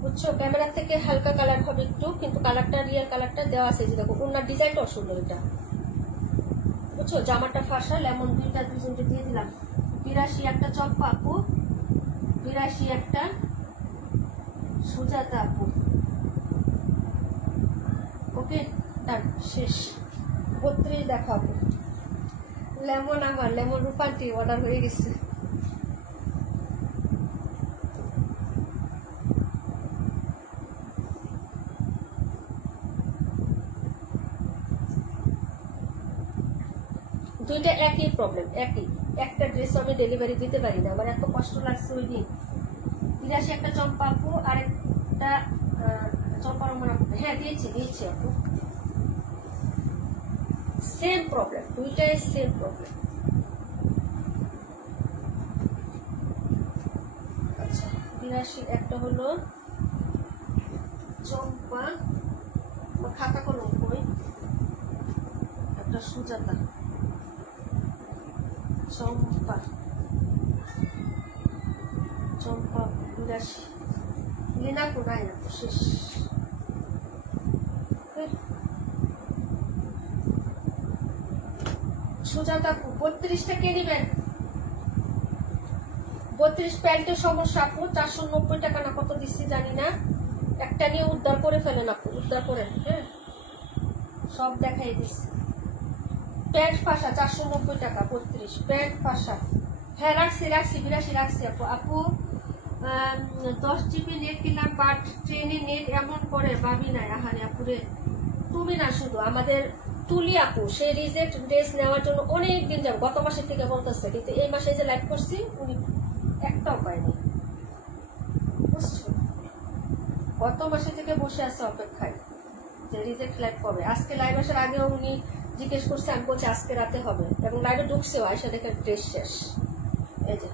বুঝছো? ক্যামেরা থেকে হালকা কালার হবে একটু, কিন্তু কালারটা রিয়েল কালারটা দেওয়া আছে। যে দেখো ওনার ডিজাইনটা সুন্দর, এটা বুঝছো? জামাটা ফাঁসা, লেমন দুইটা দুজনকে দিয়ে দিলাম। 82 একটা চম্পা আপু, 82 একটা সুজাতা আপু। ওকে ডান, শেষ। 32 দেখো আপু, লেমন আমার লেমন রূপান্তি অর্ডার হয়ে গেছে। দুইটা একই প্রবলেম, একই। একটা ড্রেস আমি ডেলিভারি দিতে পারি না, আমার এত কষ্ট লাগছে ওই দিন। 82 একটা চম্পা আপু, আর একটা চম্পা রমন আপু। হ্যাঁ দিয়েছি আপু, সেম প্রবলেম, দুইটাই সেম প্রবলেম। আচ্ছা 82 একটা হলো চম্পা, খাতা কলম কই, একটা সুজাতা, চম্পা 82 লিনা কোনায় না শেষ। সুজাতা 32টা কে নিবেন? 32 প্যান্টের সমস্যা আপু, 490 টাকা না কত দিচ্ছি জানি না, একটা নিয়ে উদ্ধার করে ফেলেন আপু, উদ্ধার করেন। হ্যাঁ সব দেখাই দিচ্ছি। প্যান্ট ফাঁসা 490 টাকা, 32 প্যান্ট ফাঁসা। হ্যাঁ রাখছি 82 রাখছি আপু। আপু 10 GB নেট কিনলাম, বাট ট্রেনে নেট এমন করে ভাবি নাই। আহারে আপুরে তুমি না শুধু আমাদের তুলি আপু সে রিজেক্ট ড্রেস নেওয়ার জন্য অনেক দিন যাবে, গত মাসের থেকে বলতেছে, কিন্তু এই মাসে যে লাইভ করছি উনি একটাও পায়নি, বুঝছো? গত মাসে থেকে বসে আছে অপেক্ষায় যে রিজেক্ট লাইভ কবে। আজকে লাইভ আসার আগেও উনি জিজ্ঞেস করছে, আমি বলছি আজকে রাতে হবে, এবং লাইভে ঢুকছেও, আয়সা দেখে ড্রেস শেষ। এই যে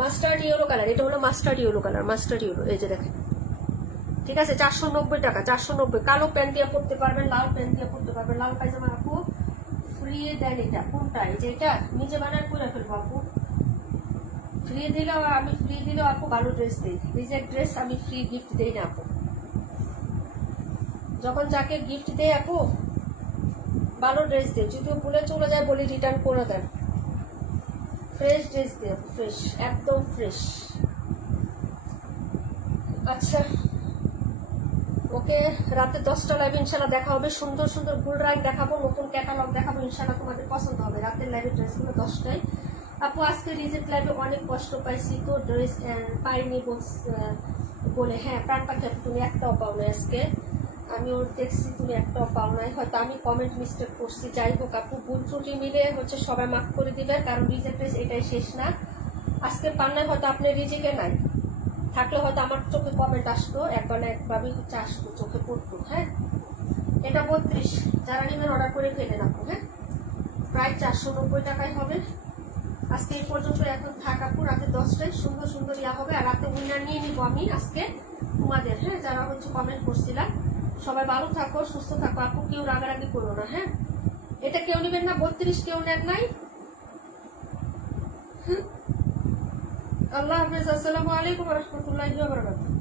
মাস্টার্ড ইয়েলো কালার, এটা হলো mustard yellow colour, mustard yellow, এই যে দেখেন, ঠিক আছে? 490 টাকা, 490। কালো প্যান্ট দিয়ে পড়তে পারবেন, লাল প্যান্ট দিয়ে পড়তে পারবেন, লাল পায়জামা আপু ফ্রি দেন। এটা কোনটা? এই যে এটা নিজে বানায় করে ফেলবো আপু, ফ্রি দিলেও আমি ফ্রি দিলেও আপু ভালো ড্রেস দিই, রিজেক্ট ড্রেস আমি ফ্রি গিফট দিই না আপু। যখন যাকে গিফট দেয় আপু ভালো ড্রেস দিই, যদিও ভুলে চলে যায় বলি রিটার্ন করে দেন, ফ্রেশ ড্রেস দিই আপু, ফ্রেশ, একদম ফ্রেশ। আচ্ছা ওকে, রাতে 10টা লাইভে ইনশাল্লাহ দেখা হবে, সুন্দর সুন্দর গুল রাইড দেখাবো, নতুন ক্যাটালগ দেখাবো, ইনশাল্লাহ তোমাদের পছন্দ হবে। রাতের লাইভে ড্রেসগুলো 10টায় আপু। আজকে রিজেক্ট লাইভে অনেক কষ্ট পাইছি তো, ড্রেস পাইনি বলে। হ্যাঁ প্রাণ পাখি আপু, তুমি একটাও পাও না আজকে, আমি ওর দেখছি তুমি একটাও পাও নাই, হয়তো আমি কমেন্ট মিস্টেক করছি। যাই হোক আপু, ভুল ত্রুটি মিলে হচ্ছে সবাই মাফ করে দিবে, কারণ রিজেক্ট ড্রেস এটাই শেষ না। আজকে পান নাই, হয়তো আপনার রিজেক্টে নাই থাকলে হয়তো আমার চোখে কমেন্ট আসতো, একবার না একভাবেই হচ্ছে আসতো, চোখে পড়তো। হ্যাঁ এটা 32, যারা নেবেন অর্ডার করে ফেলেন আপু। হ্যাঁ প্রায় 490 টাকায় হবে। আজকে এই পর্যন্ত, এখন থাক আপু, রাতে 10টায় সুন্দর সুন্দর ইয়া হবে, আর রাতে উইনার নিয়ে নিবো আমি আজকে তোমাদের। হ্যাঁ যারা হচ্ছে কমেন্ট করছিলাম, সবাই ভালো থাকো, সুস্থ থাকো আপু, কেউ রাগারাগি করো না। হ্যাঁ এটা কেউ নেবেন না, 32 কেউ নেন নাই। আল্লাহ হাফেজ, আসসালামু আলাইকুম ওয়া রাহমাতুল্লাহি ওয়া বারাকাতুহু।